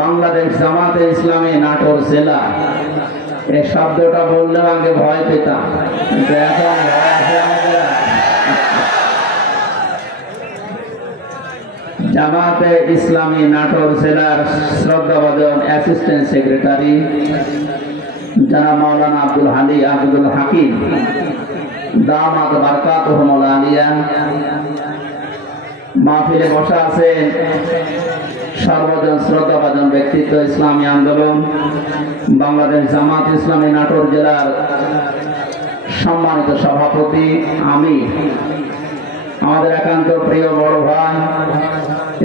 বাংলাদেশ জামাতে ইসলামী নাটোর জেলা, এই শব্দটা বললেও আগে ভয় পেতাম, কিন্তু এখন ভয় আছে আমাদের। জামাতে ইসলামী নাটোর জেলার শ্রদ্ধাভাজন অ্যাসিস্ট্যান্ট সেক্রেটারি জনাব মাওলানা আব্দুল হাকিম দামাত বারকাতুহুল আলিয়া, মাহফিলে বসা আছেন সর্বজন শ্রদ্ধাভাজন ব্যক্তিত্ব, ইসলামী আন্দোলন বাংলাদেশ জামাত ইসলামী নাটোর জেলার সম্মানিত সভাপতি, আমি আমাদের একান্ত প্রিয় বড় ভাই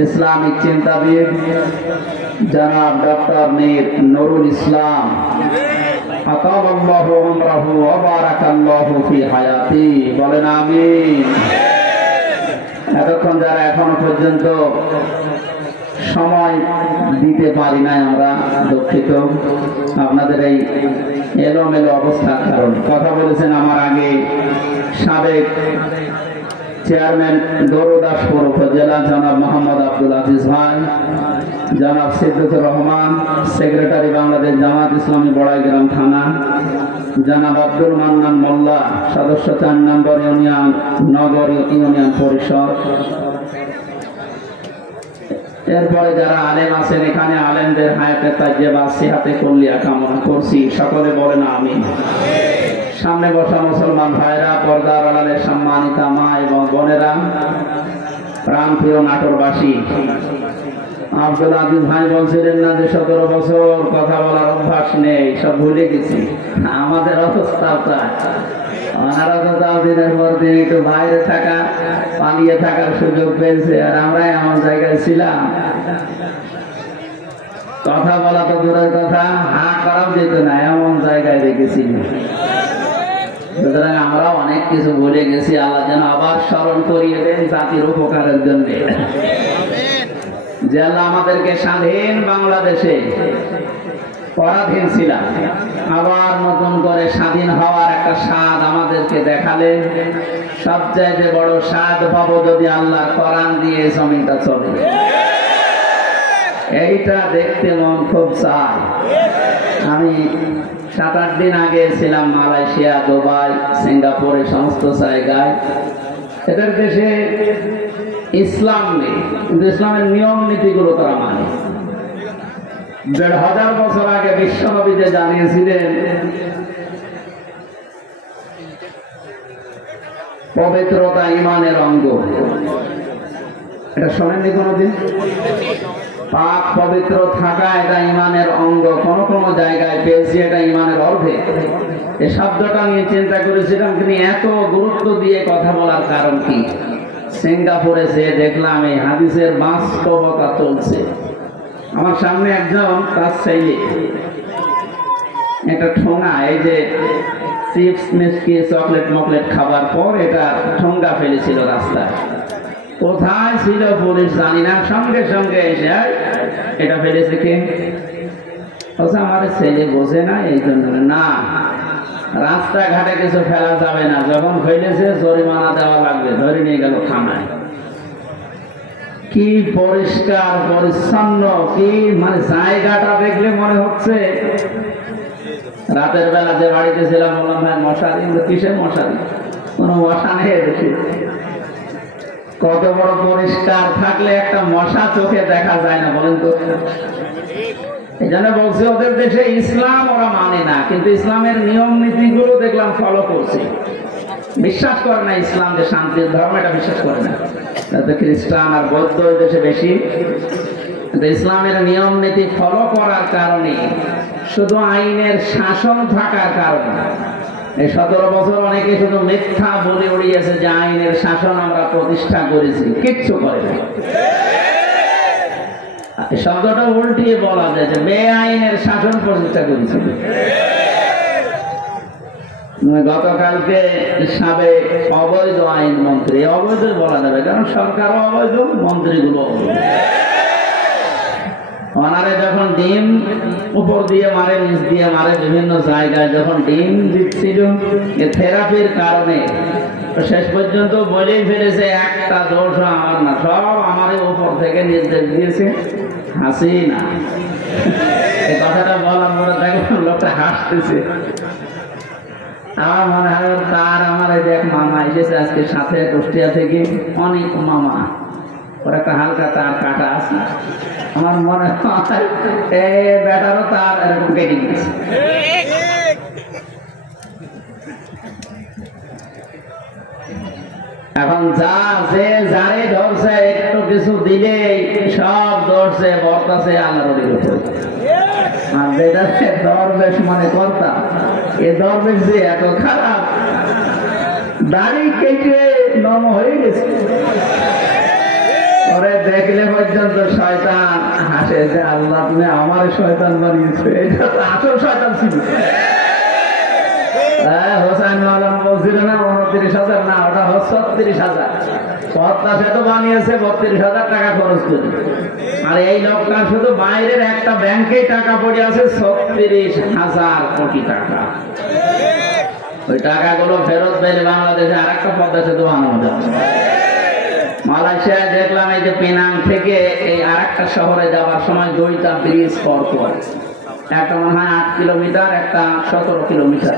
ইসলামিক চিন্তাবিদ জনাব ডক্টর মীর নুরুল ইসলাম আতালাল্লাহু উমরাহু ওয়া বারাকাল্লাহু ফি হায়াতি, বলেন আমিন। এতক্ষণ যারা এখনো পর্যন্ত সময় দিতে পারি নাই, আমরা দুঃখিত আপনাদের এই এলোমেলো অবস্থার কারণে। কথা বলেছেন আমার আগে সাবেক চেয়ারম্যান দৌলতদাসপুর উপজেলা জনাব মোহাম্মদ আব্দুল আজিজ ভাই, জনাব সিদ্দুকুর রহমান সেক্রেটারি বাংলাদেশ জামাত ইসলামী বড়াইগ্রাম থানা, জনাব আব্দুল মান্নান মোল্লা সদস্য 4 নম্বর ইউনিয়ন নগর ইউনিয়ন পরিষদ। এরপরে যারা আলেম আছেন এখানে, আলেমদের হায়াতে তাজ্জেবা সিহাতে কুল্লিয়া কামনা করছি, সকলে বলেন আমিন। সামনে বসা মুসলমান ভাইরা, পর্দার আড়ালের সম্মানিতা মা এবং বোনেরা, প্রাণপ্রিয় নাটোরবাসী, আব্দুল আজিজ ভাই বলছিলেন না যে 17 বছর কথা বলার অভ্যাস নেই, সব ভুলে গেছি। আমাদের অবস্থা তাই, ওনারা তো 10 দিনের পর দিন একটু বাইরে থাকা, পালিয়ে থাকার সুযোগ পেয়েছে, আর আমরা এমন জায়গায় ছিলাম কথা বলা তো দূরের কথা, হাঁ করাও যেত না, এমন জায়গায় রেখেছি। সুতরাং আমরা অনেক কিছু ভুলে গেছি, আল্লাহ যেন আবার স্মরণ করিয়ে দেন জাতির উপকারের জন্য। যে আল্লাহ আমাদেরকে স্বাধীন বাংলাদেশে পরাধীন ছিলাম, আবার নতুন করে স্বাধীন হওয়ার একটা স্বাদ আমাদেরকে দেখালেন। সবচাইতে বড় স্বাদ পাবো যদি আল্লাহর কোরআন দিয়ে জমিটা চলে, এইটা দেখতে মন খুব চায়। আমি 7-8 দিন আগে ছিলাম মালয়েশিয়া, দুবাই, সিঙ্গাপুরে, সমস্ত জায়গায়। এদের দেশে ইসলাম নেই, কিন্তু ইসলামের নিয়ম নীতিগুলো তারা মানে। 1500 বছর আগে বিশ্বনবী যে জানিয়েছিলেন পবিত্রতা ঈমানের অঙ্গ, এটা শোনেননি কোনোদিন? পাক পবিত্র থাকা এটা ঈমানের অঙ্গ, কোন কোন জায়গায় পেয়েছি এটা ঈমানের অর্ধেক। এই শব্দটা নিয়ে চিন্তা করেছিলাম, তিনি এত গুরুত্ব দিয়ে কথা বলার কারণ কি? সিঙ্গাপুরে যে দেখলাম এই হাদিসের বাস্তবতা চলছে। আমার সামনে একজন তার ছেলে একটা ঠোঙা, এই যে চিপস মিষ্টি চকলেট মকলেট খাবার পর এটা ঠোঙ্গা ফেলেছিল রাস্তায়। কোথায় ছিল পুলিশ জানি না, সঙ্গে সঙ্গে এসে এটা ফেলেছে কে? আমার ছেলে বোঝে না, এই জন্য না, রাস্তাঘাটে কিছু ফেলা যাবে না, যখন ফেলেছে জরিমানা দেওয়া লাগবে। ধরে নিয়ে গেল থানায়। কি পরিষ্কার পরিচ্ছন্ন, কি মানে জায়গাটা দেখলে মনে হচ্ছে। রাতের বেলা যে বাড়িতে ছিলাম বললাম ভাই মশারি, কিসের মশারি? কোনো মশা নেই দেখি। কত বড় পরিষ্কার থাকলে একটা মশা চোখে দেখা যায় না বলেন তো? এই জন্য বলছে ওদের দেশে ইসলাম ওরা মানে না, কিন্তু ইসলামের নিয়ম নীতিগুলো দেখলাম ফলো করছে। বিশ্বাস করে না ইসলাম যে শান্তির ধর্ম, এটা বিশ্বাস করে না। খ্রিস্টান আর বৌদ্ধ দেশে বেশি। ইসলামের নিয়ম নীতি ফলো করার কারণে, শুধু আইনের শাসন থাকার কারণে এই 17 বছর অনেকে শুধু মিথ্যা বলে উড়িয়েছে যে আইনের শাসন আমরা প্রতিষ্ঠা করেছি, কিচ্ছু করে না। শব্দটা উল্টিয়ে বলা যায় যে বেআইনের শাসন প্রতিষ্ঠা করেছিল। গতকালকে সাবেক অবৈধ আইন মন্ত্রী, অবৈধ বলা যাবে কারণ সরকারও অবৈধ, মন্ত্রীগুলো অবৈধ। ওনারে যখন ডিম উপর দিয়ে মারে, নিচ দিয়ে মারে, বিভিন্ন জায়গায় যখন ডিম দিচ্ছিল থেরাপির কারণে, শেষ পর্যন্ত বলেই ফেলেছে একটা দোষ আমার না, সব আমাদের উপর থেকে নির্দেশ দিয়েছে হাসিনা। আসতেছে। আমার মনে হয় তার আমার এই যে এক মামা এসেছে আজকে সাথে কুষ্টিয়া থেকে, অনেক মামা, ওর একটা হালকা তার কাটা আছে। আমার মনে হয় এই ব্যাটারও তার এরকম কেটে গেছে। এখন যা যে যারে ধরছে একটু কিছু দিলে সব ধরছে বর্তাছে আল্লাহর উপর। আর যেটা দরবেশ মানে কর্তা, এ দরবেশ যে এত খারাপ, দাড়ি কেটে নম হয়ে গেছে। ওরে দেখলে পর্যন্ত শয়তান হাসে যে আল্লাহ তুমি আমার শয়তান বানিয়েছো। এটা তো আসল শয়তান ছিল। হোসাইন আলম বলছিল না 29,000, না ওটা 36,000। পদ্মা সেতু বানিয়েছে 32,000 টাকা খরচ করে। আর এই লোকটা শুধু বাইরের একটা ব্যাংকে টাকা পড়ে আছে 36,000 কোটি টাকা। ওই টাকাগুলো ফেরত পেলে বাংলাদেশে আর একটা পদ্মা সেতু বানানো যাবে। মালয়েশিয়ায় দেখলাম এই যে পেনাং থেকে এই আর একটা শহরে যাওয়ার সময় 2টা ব্রিজ পর পর, একটা মনে হয় 8 কিলোমিটার, একটা 17 কিলোমিটার।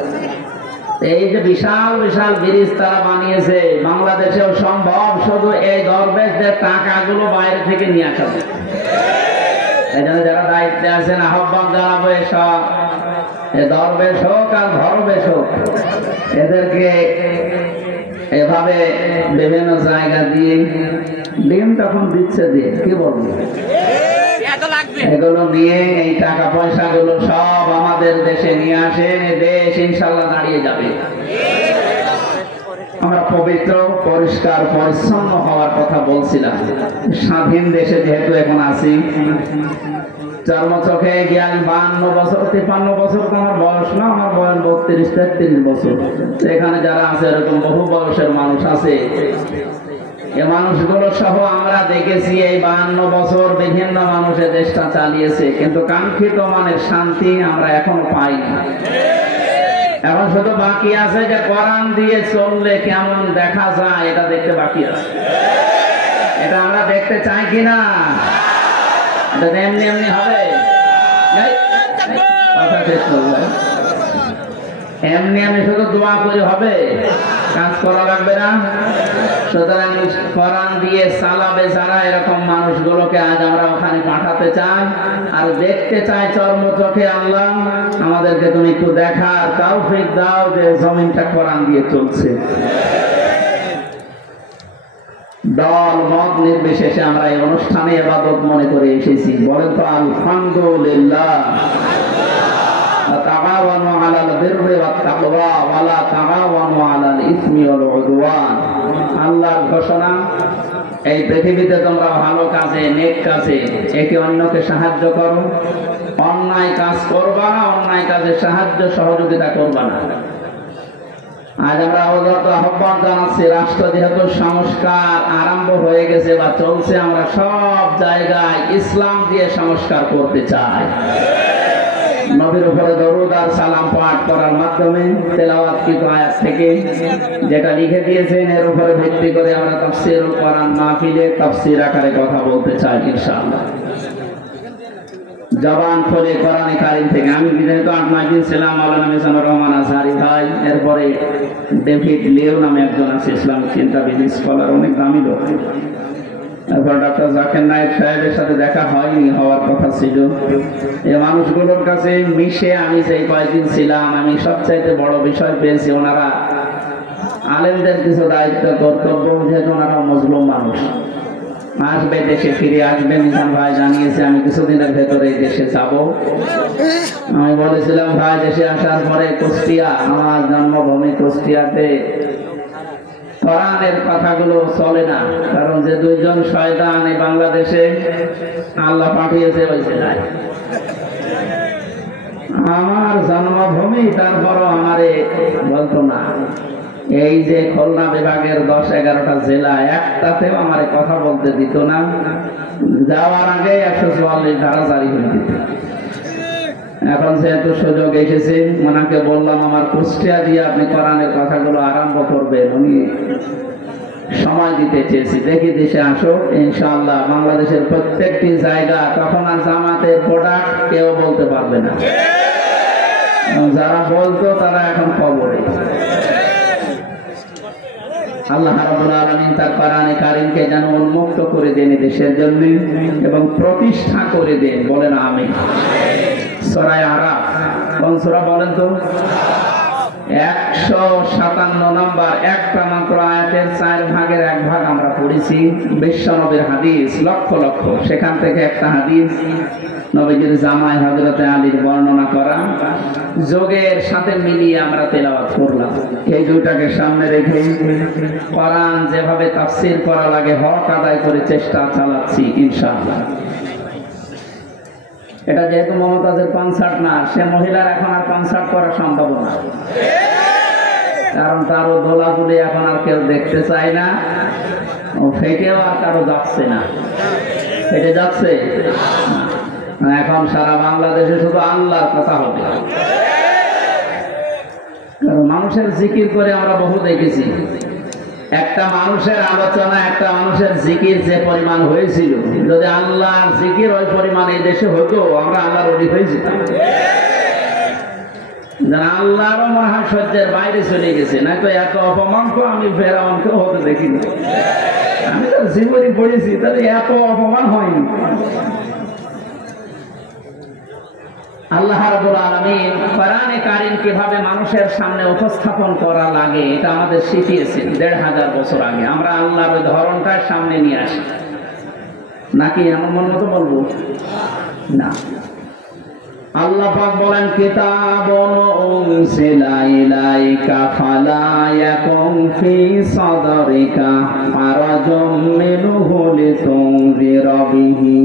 এই যে বিশাল বিশাল ব্রিজ তারা বানিয়েছে, বাংলাদেশেও সম্ভব, শুধু এই দরবেশদের টাকাগুলো বাইরে থেকে নিয়ে আসা। এই জন্য যারা দায়িত্বে আছেন আহ্বান জানাবো, এসব দরবেশ হোক আর ধরবেশ হোক, এদেরকে এভাবে বিভিন্ন জায়গা দিয়ে ডিম তখন দিচ্ছে দিয়ে কি বলবো, এগুলো নিয়ে এই টাকা পয়সা গুলো সব আমাদের দেশে নিয়ে আসেন, দেশ ইনশাল্লাহ দাঁড়িয়ে যাবে। আমরা পবিত্র পরিষ্কার পরিচ্ছন্ন হওয়ার কথা বলছিলাম। স্বাধীন দেশে যেহেতু এখন আছি, চর্মচোখে জ্ঞান 52 বছর 53 বছর তো আমার বয়স না, আমার বয়স 32-33 বছর। এখানে যারা আছে এরকম বহু বয়সের মানুষ আছে। এই মানুষগুলো সহ আমরা দেখেছি এই 52 বছর বিভিন্ন মানুষের দেশটা চালিয়েছে, কিন্তু কাঙ্ক্ষিত মানের শান্তি আমরা এখনো পাইনি। এখন শুধু বাকি আছে যে কোরআন দিয়ে চললে কেমন দেখা যায়, এটা দেখতে বাকি আছে। এটা আমরা দেখতে চাই কিনা? এটা এমনি এমনি হবে? কথা শেষ করবো। এমনি এমনি শুধু দোয়া করে হবে? কাজ করা লাগবে না? সুতরাং কোরআন দিয়ে চালাবে যারা, এরকম মানুষগুলোকে আজ আমরা ওখানে পাঠাতে চাই আর দেখতে চাই চর্মচোখে। আল্লাহ আমাদেরকে তুমি একটু দেখার তৌফিক দাও যে জমিনটা কোরআন দিয়ে চলছে। দল মত নির্বিশেষে আমরা এই অনুষ্ঠানে ইবাদত মনে করে এসেছি। বলেন তো আলহামদুলিল্লাহ। তাআওয়ানু আলাল বিররি ওয়াত তাকওয়া ওয়া লা তাআওয়ানু আলাল ইসমি ওয়াল উদওয়ান। আল্লাহর ঘোষণা, এই পৃথিবীতে তোমরা ভালো কাজে, নেক কাজে একে অন্যকে সাহায্য করো, অন্যায় কাজ করবা না, অন্যায় কাজে সাহায্য সহযোগিতা করবা না। আজ আমরা অবগত আহ্বান জানাচ্ছি, রাষ্ট্র যেহেতু সংস্কার আরম্ভ হয়ে গেছে বা চলছে, আমরা সব জায়গায় ইসলাম দিয়ে সংস্কার করতে চাই। নবীর উপরে দরুদ আর সালাম পাঠ করার মাধ্যমে তেলাওয়াতকৃত আয়াত থেকে যেটা লিখে দিয়েছেন এর উপরে ভিত্তি করে আমরা তাফসীরুল কোরআন মাহফিলে তাফসীর আকারে কথা বলতে চাই ইনশাআল্লাহ। জবান খুলে কোরআনে কারীম থেকে। আমি যেহেতু 8-9 দিন ছিলাম, মাওলানা মিজানুর রহমান আজহারি ভাই, এরপরে ডেভিড লিও নামে একজন আছে ইসলামিক চিন্তাবিদ, স্কলার, অনেক দামি লোক। এরপর ডক্টর জাকির নায়েক সাহেবের সাথে দেখা হয়নি, হওয়ার কথা ছিল। এই মানুষগুলোর কাছে মিশে আমি যে কয়েকদিন ছিলাম, আমি সবচাইতে বড় বিষয় পেয়েছি, ওনারা আলেমদের কিছু দায়িত্ব কর্তব্য, যেহেতু ওনারা মজলুম মানুষ, আসবে, দেশে ফিরে আসবে। মিজান ভাই জানিয়েছে আমি কিছুদিনের ভেতরে দেশে যাব। আমি বলেছিলাম ভাই দেশে আসার পরে কুষ্টিয়া, আমার জন্মভূমি কুষ্টিয়াতে কোরআনের কথাগুলো চলে না, কারণ যে 2জন শয়তান এই বাংলাদেশে আল্লাহ পাঠিয়েছে ওই জেলায়। আমার জন্মভূমি, তারপরও আমারে বলতো না। এই যে খুলনা বিভাগের 10-11টা জেলা, একটাতেও আমার কথা বলতে দিত না। যাওয়ার আগে 144 ধারা জারি হয়ে দিত। এখন যেহেতু সুযোগ এসেছে, ওনাকে বললাম আমার কুষ্টিয়া দিয়ে আপনি কোরআনের কথাগুলো আরম্ভ করবেন। উনি সময় দিতে চেয়েছি, দেখি দেশে আসো ইনশাআল্লাহ। বাংলাদেশের প্রত্যেকটি জায়গা তখন আর জামাতের প্রোডাক্ট কেউ বলতে পারবে না। যারা বলতো তারা এখন কবরে। আল্লাহ রাব্বুল আলামিন তার কোরআনে কারীমকে যেন উন্মুক্ত করে দেন দেশের জন্য এবং প্রতিষ্ঠা করে দেন, বলেন আমিন। সূরা আরাফ কোন সূরা বলেন তো? 157 নম্বর, একটা মাত্র আয়াতের 4 ভাগের 1 ভাগ আমরা পড়েছি। বিশ্বনবীর হাদিস লক্ষ লক্ষ, সেখান থেকে একটা হাদিস নবীজির জামাই হযরতে আলীর বর্ণনা করা, যোগের সাথে মিলিয়ে আমরা তেলাওয়াত করলাম। এই দুইটাকে সামনে রেখে কোরআন যেভাবে তাফসীর করা লাগে হক আদায় করে চেষ্টা চালাচ্ছি ইনশাআল্লাহ। এটা যেহেতু মমতাজের কনসার্ট না, সে মহিলার এখন আর কনসার্ট করা সম্ভব না, কারণ তারও দোলাগুলি এখন আর কেউ দেখতে চায় না, ও ফেটেও আর কারো যাচ্ছে না। ফেটে যাচ্ছে এখন সারা বাংলাদেশে শুধু আল্লাহর কথা হবে। কারণ মানুষের জিকির করে আমরা বহু দেখেছি, একটা মানুষের আলোচনা, একটা মানুষের জিকির যে পরিমাণ হয়েছিল, যদি আল্লাহর জিকির ওই পরিমাণ এই দেশে হতো, আমরা আল্লাহর ওলি হয়ে যেতাম। আল্লাহরও মহাসহ্যের বাইরে চলে গেছে, না তো এত অপমান তো আমি ফেরাউনকেও হতে দেখিনি। আমি তো জীবনে পড়েছি, তাহলে এত অপমান হয়নি। আল্লাহ রাব্বুল আলামিন কোরআনে কারীম কিভাবে মানুষের সামনে উপস্থাপন করা লাগে এটা আমাদের শিখিয়েছেন 1500 বছর আগে। আমরা আল্লাহর ওই ধরনটার সামনে নিয়ে আসি নাকি এমন মন মতো বলবো না। আল্লাহ পাক বলেন, কিতাবুন উনসিলা ইলাইকা ফালা ইয়াকুম ফি সাদরিকা হারাজুম মিনহু লিতুনযিরা বিহি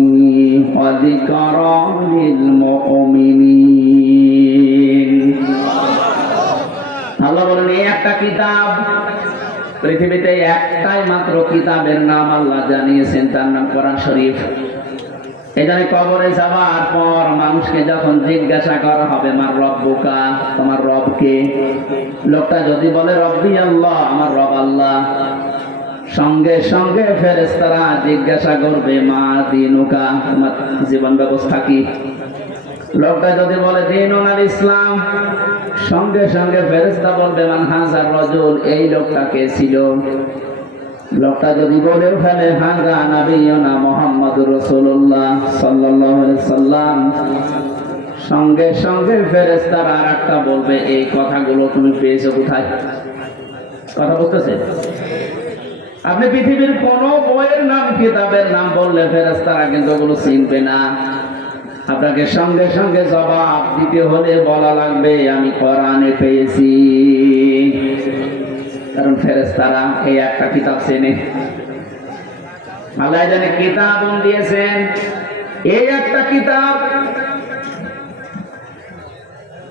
ওয়া যিকরা লিল মুমিনিন। আল্লাহ বলেন, এই একটা কিতাব, পৃথিবীতে একটাই মাত্র কিতাবের নাম আল্লাহ জানিয়েছেন, তার নাম কোরআন শরীফ। এখানে কবরে যাওয়ার পর মানুষকে যখন জিজ্ঞাসা করা হবে, মার রব্বুকা, তোমার রবকে, লোকটা যদি বলে রব্বি আল্লাহ, আমার রব আল্লাহ, সঙ্গে সঙ্গে ফেরেশতারা জিজ্ঞাসা করবে মা দিনুকা, তোমার জীবন ব্যবস্থা কি। লোকটা যদি বলে দীনুল ইসলাম, সঙ্গে সঙ্গে ফেরেশতা বলবে মান হাযার রাজুল, এই লোকটা কে ছিল। লোকটা যদি বলেও ফেলে হাযা নবিয়ুনা মুহাম্মাদুর রাসূলুল্লাহ সাল্লাল্লাহু আলাইহি সাল্লাম, সঙ্গে সঙ্গে ফেরেশতারা আরেকটা বলবে এই কথাগুলো তুমি পেয়েছো কোথায়। কথা বলতেছে, আপনি পৃথিবীর কোন বইয়ের নাম, কিতাবের নাম বললে ফেরেশতারা কিন্তু ওগুলো চিনবে না। আপনাকে সঙ্গে সঙ্গে জবাব দিতে হলে বলা লাগবে আমি কোরআনে পেয়েছি, কারণ ফেরেশতারা এই একটা কিতাব চেনে। আল্লাহ জানে কিতাব দিয়েছেন, এই একটা কিতাব,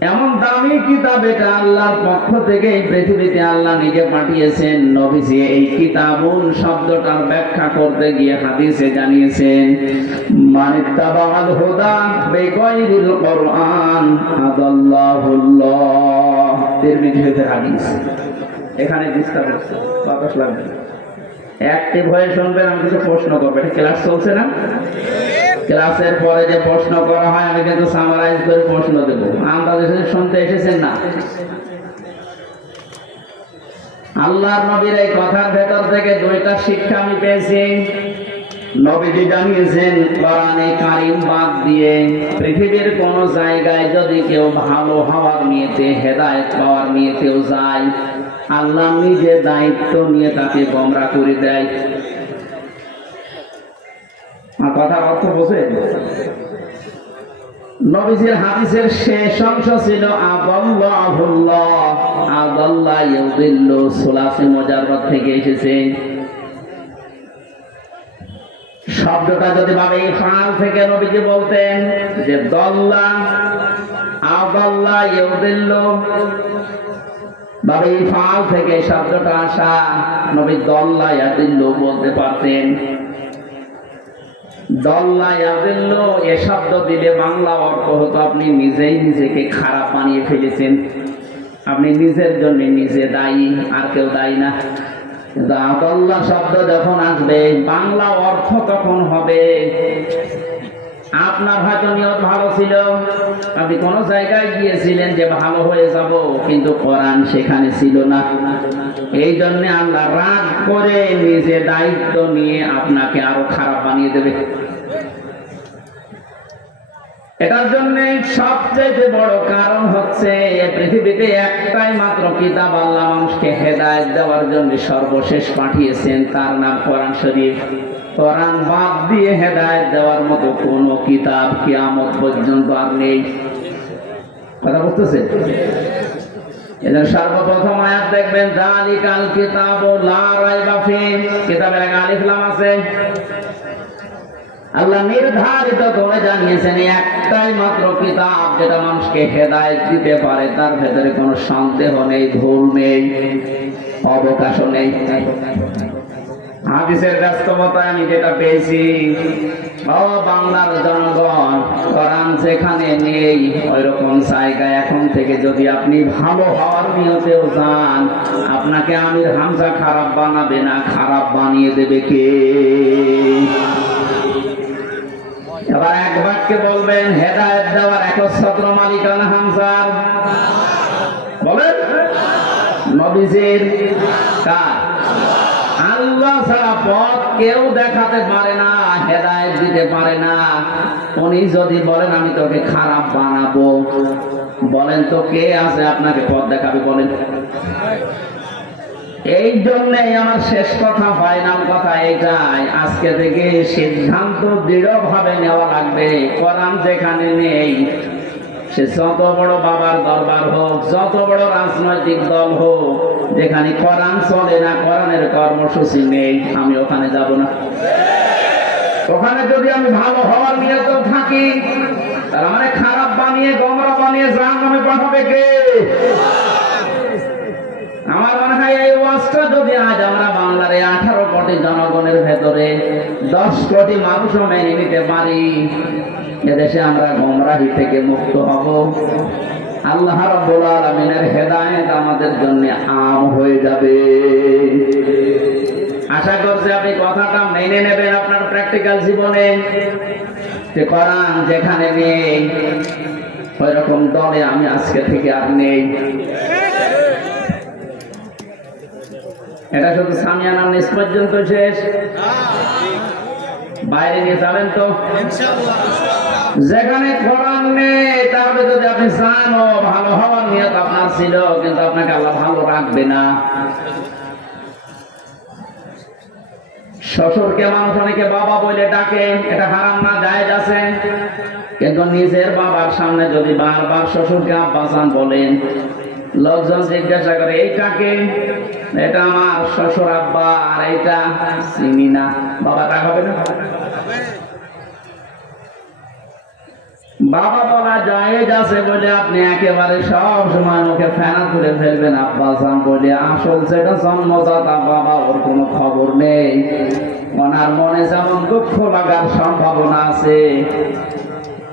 এমন দামি কিতাব, এটা আল্লাহর পক্ষ থেকে এই পৃথিবীতে আল্লাহ নিজে পাঠিয়েছেন। নবীজি এই কিতাবুন শব্দটার ব্যাখ্যা করতে গিয়ে হাদিসে জানিয়েছেন, মানিত্তাবাল হুদা বিগাইরিল কুরআন আদাল্লাহুল্লাহ। তিরমিজিতে হাদিস। এখানে ডিস্টার্ব হচ্ছে, বাতাস লাগবে, অ্যাক্টিভ হয়ে শুনবেন। আমি কিছু প্রশ্ন করবো, এটা ক্লাস চলছে না? ক্লাসের পরে যে প্রশ্ন করা হয় আমি কিন্তু সামারাইজ করে প্রশ্ন দেব। আন্দাজে শুনতে এসেছেন না? আল্লাহর নবীর এই কথার ভেতর থেকে দুইটা শিক্ষা আমি পেয়েছি। নবীজি জানিয়েছেন কোরআনে কারীম বাদ দিয়ে পৃথিবীর কোন জায়গায় যদি কেউ ভালো হওয়ার নিয়তে, হেদায়েত পাওয়ার নিয়তেও যায়, আল্লাহ নিজে দায়িত্ব নিয়ে তাকে গোমরাহ করে দেয়। কথার অর্থ বোঝেন? নবীজির হাদিসের শেষ অংশ ছিল আদাল্লাহুল্লাহ, আদাল্লা ইউদিল্লু, সুলাসি মুজাররদ থেকে এসেছে। শব্দটা যদি ভাবে ফাল থেকে নবীজি বলতেন যে দল্লা, আদাল্লা ইউদিল্লু, ভাবে ফাল থেকে শব্দটা আসা, নবী দল্লা ইয়াদিল্লু বলতে পারতেন। দল্লা ইয়াদিল্লু এ শব্দ দিলে বাংলা অর্থ হতো আপনি নিজেই নিজেকে খারাপ বানিয়ে ফেলেছেন, আপনি নিজের জন্য নিজে দায়ী, আর কেউ দায়ী না। কিন্তু আদাল্লা শব্দ যখন আসবে বাংলা অর্থ তখন হবে আপনার হয়তো নিয়ত ভালো ছিল, আপনি কোন জায়গায় গিয়েছিলেন যে ভালো হয়ে যাব, কিন্তু কোরআন সেখানে ছিল না। এই জন্য আল্লাহ রাগ করে নিজে দায়িত্ব নিয়ে আপনাকে আরো খারাপ বানিয়ে দেবে। এটার জন্য সবচেয়ে বড় কারণ হচ্ছে পৃথিবীতে একটাই মাত্র কিতাব আল্লাহ মানুষকে হেদায়েত দেওয়ার জন্য সর্বশেষ পাঠিয়েছেন, তার নাম কোরআন শরীফ। কোরআন বাদ দিয়ে হেদায়েত দেওয়ার মতো কোন কিতাব কিয়ামত পর্যন্ত আর নেই। কথা বুঝতেছে? এদের সর্বপ্রথম আয়াত দেখবেন, যালিকাল কিতাবু লা রাইবা ফিহি, কিতাবের আগে আলিফ লাম আছে। আল্লাহ নির্ধারিত করে জানিয়েছেন একটাই মাত্র কিতাব যেটা মানুষকে হেদায়েত দিতে পারে, তার ভেতরে কোনো সন্দেহ নেই, ভুল নেই, অবকাশও নেই। হাদিসের বাস্তবতায় আমি যেটা পেয়েছি, ও বাংলার জনগণ, কোরআন যেখানে নেই ওই রকম জায়গায় এখন থেকে যদি আপনি ভালো হওয়ার নিয়তেও যান, আপনাকে আমির হামজা খারাপ বানাবে না, খারাপ বানিয়ে দেবে কে? এবার এক বাক্যে বলবেন, হেদায়েত দেওয়ার একচ্ছত্র মালিকানা হামজার? বলেন। নবীজির? কার? আল্লাহ ছাড়া পথ কেউ দেখাতে পারে না, হেদায়েত দিতে পারে না। উনি যদি বলেন আমি তোকে খারাপ বানাবো, বলেন তো কে আছে আপনাকে পথ দেখাবে? বলেন। এই জন্যই আমার শেষ কথা, ফাইনাল কথা এটাই, আজকে থেকে সিদ্ধান্ত দৃঢ়ভাবে নেওয়া লাগবে। কোরআন যেখানে নেই, সে যত বড় বাবার দরবার হোক, যত বড় রাজনৈতিক দল হোক, যেখানে কোরআন চলে না, কোরআনের কর্মসূচি নেই, আমি ওখানে যাব না। ওখানে যদি আমি ভালো হওয়ার নিয়ত থাকি, তাহলে মানে খারাপ বানিয়ে গোমরা বানিয়ে জাহান্নামে পাঠাবে কে? আমার মনে হয় এই ওয়াজটা যদি আজ আমরা বাংলার 18 কোটি জনগণের ভেতরে 10 কোটি মানুষও মেনে নিতে পারি, এদেশে আমরা গোমরাহি থেকে মুক্ত হব। আল্লাহ রাব্বুল আলামিনের হেদায়েত আমাদের জন্য আম হয়ে যাবে। আশা করছি আপনি কথাটা মেনে নেবেন আপনার প্র্যাকটিক্যাল জীবনে, যে কোরআন যেখানে নেই ওই রকম দলে আমি আজকে থেকে আর নেই। এটা শুধু সামিয়ানার নিচ পর্যন্ত শেষ, বাইরে নিয়ে যাবেন তো যেখানে কোরআন নেই, তাহলে যদি আপনি চান ও ভালো হওয়ার নিয়ত আপনার ছিল, কিন্তু আপনাকে আল্লাহ ভালো রাখবে না। শ্বশুরকে মানুষ অনেকে বাবা বলে ডাকে, এটা হারাম না, জায়েজ আছে, কিন্তু নিজের বাবার সামনে যদি বারবার শ্বশুরকে আব্বাসান বলেন, লোকজন জিজ্ঞাসা করে এইটাকে, এটা আমার শ্বশুর আব্বা, আর এইটা চিনি না, বাবা রাগ হবে না? বাবা বলা জায়েজ আছে বলে আপনি একেবারে সব সময় মুখে ফেনা তুলে ফেলবেন আব্বাসান বলে, আসল সেটা জন্মদাতা বাবা, ওর কোনো খবর নেই। ওনার মনে যেমন দুঃখ লাগার সম্ভাবনা আছে,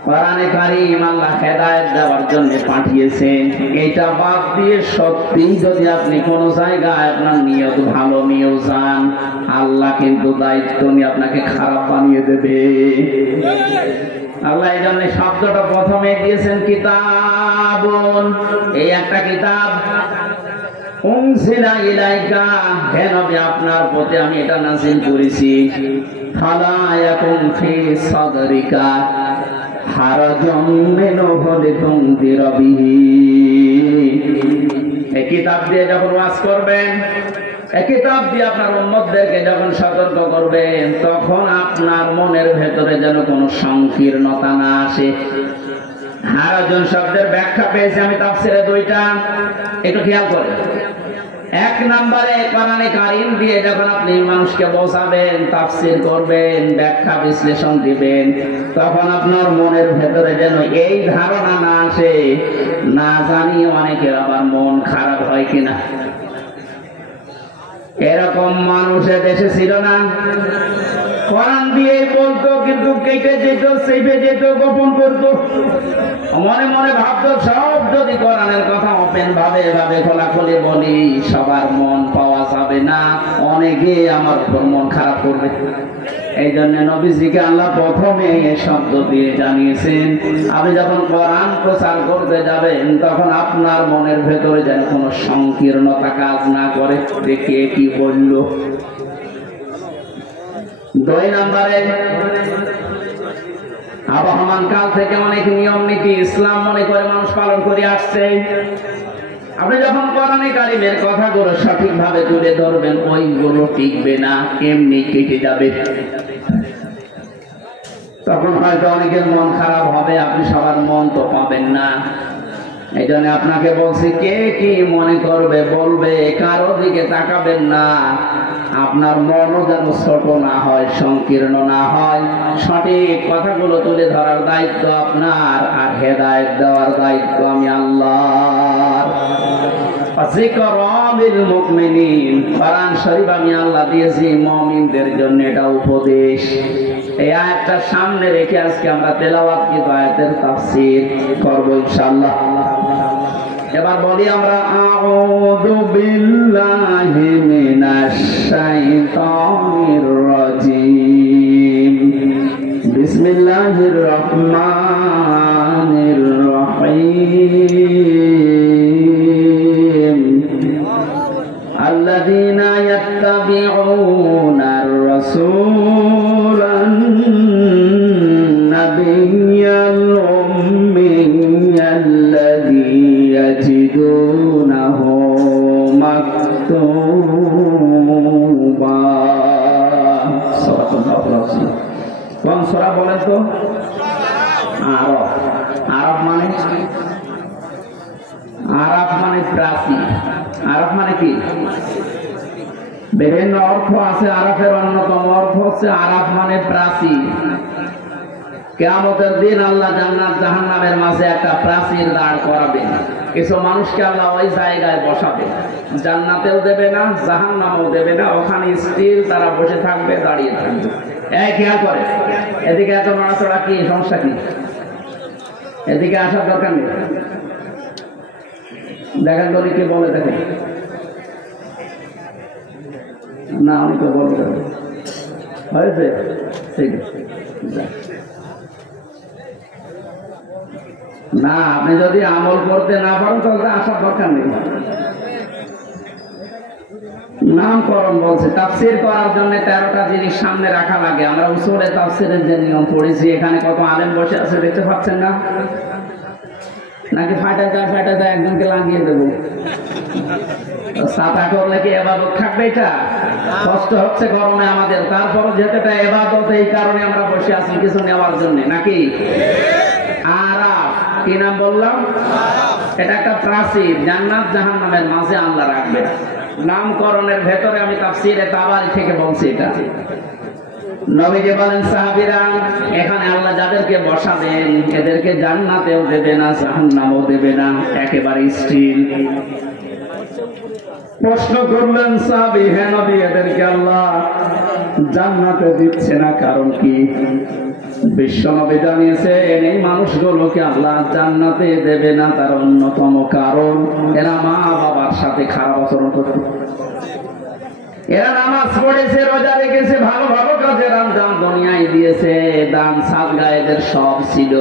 কোরআনে কারীম আল্লাহ হেদায়েত দেওয়ার জন্য পাঠিয়েছেন। এটা বাদ দিয়ে সত্যি যদি আপনি কোন জায়গায় আপনার নিয়ত ভালো নিয়েও যান, আল্লাহ কিন্তু দায়িত্ব নিয়ে আপনাকে খারাপ বানিয়ে দেবে। আল্লাহ এই জন্য শব্দটা প্রথমে দিয়েছেন কিতাবুন, এই একটা কিতাব, উনজিলা ইলাইকা, হে নবী আপনার প্রতি আমি এটা নাযিল করেছি, ফালা ইয়াকুন ফি সাদরিকা হারাজুম মিনহু লিতুনযিরা বিহি। এই কিতাব দিয়ে যখন ওয়াজ করবেন, এই কিতাব দিয়ে আপনার উম্মতদেরকে যখন সতর্ক করবেন, তখন আপনার মনের ভেতরে যেন কোনো সংকীর্ণতা না আসে। হারাজুন শব্দের ব্যাখ্যা পেয়েছি আমি তাফসীরে 2টা, একটু খেয়াল করেন। এক নম্বরে কোরআনে কারীম দিয়ে যখন আপনি মানুষকে বোঝাবেন, তাফসীর করবেন, ব্যাখ্যা বিশ্লেষণ দিবেন, তখন আপনার মনের ভেতরে যেন এই ধারণা না আসে, না জানি অনেকের আবার মন খারাপ হয় কিনা। এরকম মানুষের দেশে ছিল না, কোরআন দিয়ে বলতো কিন্তু কেটে যেত, চেপে যেত, গোপন করতো, মনে মনে ভাবতো সব যদি কোরআনের কথা ওপেন ভাবে এভাবে খোলাখুলি বলি, সবার মন পাওয়া যাবে না, অনেকে আমার উপর মন খারাপ করবে। এই জন্য নবীজিকে আল্লাহ প্রথমে এই শব্দ দিয়ে জানিয়েছেন, আপনি যখন কোরআন প্রচার করতে যাবেন তখন আপনার মনের ভেতরে যেন কোনো সংকীর্ণতা কাজ না করে, দেখে কি বলল। 2 নম্বরে, আবহমান কাল থেকে অনেক নিয়ম নীতি ইসলাম মনে করে মানুষ পালন করে আসছে। আপনি যখন কোরআনে কারিমের কথাগুলো সঠিকভাবে তুলে ধরবেন, ওইগুলো টিকবে না, এমনি কেটে যাবে। তখন হয়তো অনেকের মন খারাপ হবে, আপনি সবার মন তো পাবেন না। এই জন্য আপনাকে বলছি, কে কি মনে করবে বলবে, কারো দিকে তাকাবেন না। আপনার মনও যেন ছোট না হয়, সংকীর্ণ না হয়। সঠিক কথাগুলো তুলে ধরার দায়িত্ব আপনার, আর হেদায়েত দেওয়ার দায়িত্ব আমি আল্লাহর। কোরআন শরীফ আমি আল্লাহ দিয়েছি মুমিনদের জন্য, এটা উপদেশ। এই আয়াতটা সামনে রেখে আজকে আমরা তেলাওয়াত কি আয়াতের তাফসীর করব ইনশাআল্লাহ। এবার বলি আমরা, আউযু বিল্লাহি মিনাশ শাইতানির রাজীম, বিসমিল্লাহির রহমানির রহিম। আল্লাযীনা ইয়াত্তাবিউনার রাসূলান নাবিয়্যাল উম্মিয়্যাল্লাযী ইয়াজিদুনাহু মাকতুবা। কোন সূরা বলেন তো? আরব। আরব মানে, আরব মানে প্রাচী। আরব মানে কি? বিভিন্ন অর্থ আছে। আরবের অন্যতম অর্থ হচ্ছে আরব মানে প্রাচী। কিয়ামতের দিন আল্লাহ জান্নাত জাহান্নামের মাঝে একটা প্রাচীর দাঁড় করাবেন। কিছু মানুষকে আল্লাহ ওই জায়গায় বসাবে, জান্নাতেও দেবে না, জাহান্নামেও দেবে না, ওখানে স্থির তারা বসে থাকবে, দাঁড়িয়ে থাকবে। খেয়াল করে, এদিকে এত নড়াচড়া কি, সমস্যা কি? এদিকে আসার দরকার নেই। দেখেন তো কে বলে, দেখেন না, আমি তো বলতে হয়েছে, ঠিক আছে। না, আপনি যদি আমল করতে না পারেন তাহলে আসার দরকার নেই। নামকরণ বলছে, তাফসীর করার জন্য 13টা জিনিস সামনে রাখা লাগে। আমরা উসুলে তাফসীরের যে নিয়ম পড়েছি, এখানে কত আলেম বসে আছে দেখতে পাচ্ছেন না? নাকি ফাটা যায় একজনকে লাগিয়ে দেবো? ছাতা করলে কি ইবাদত থাকবে? এটা কষ্ট হচ্ছে গরমে আমাদের, তারপর যেটা ইবাদত, এই কারণে আমরা বসে আছি কিছু নেওয়ার জন্য, নাকি? আরাফ, কি নাম বললাম? এটা একটা প্রাচীর, জান্নাত জাহান্নামের মাঝে আল্লাহ রাখবে। নামকরণের ভেতরে আমি তাফসীরে তাবারি থেকে বলছি এটা। নবীজি বলেন, সাহাবীরা, এখানে আল্লাহ যাদেরকে বসাবেন এদেরকে জান্নাতেও দেবে না, জাহান্নামেও দেবে না, একেবারে স্থির। প্রশ্ন করলেন সাহাবী, হে নবী, এদেরকে আল্লাহ জান্নাতে দিচ্ছে না, কারণ কি? বিশ্বনবী জানিয়েছেন, এই মানুষগুলোকে আল্লাহ জান্নাতে দেবে না, তার অন্যতম কারণ এরা মা বাবার সাথে খারাপ আচরণ করত। এরা নামাজ পড়েছে, রোজা রেখেছে, ভালো ভালো কাজের আঞ্জাম দুনিয়ায় দিয়েছে, দান সাদকা এদের সব ছিল,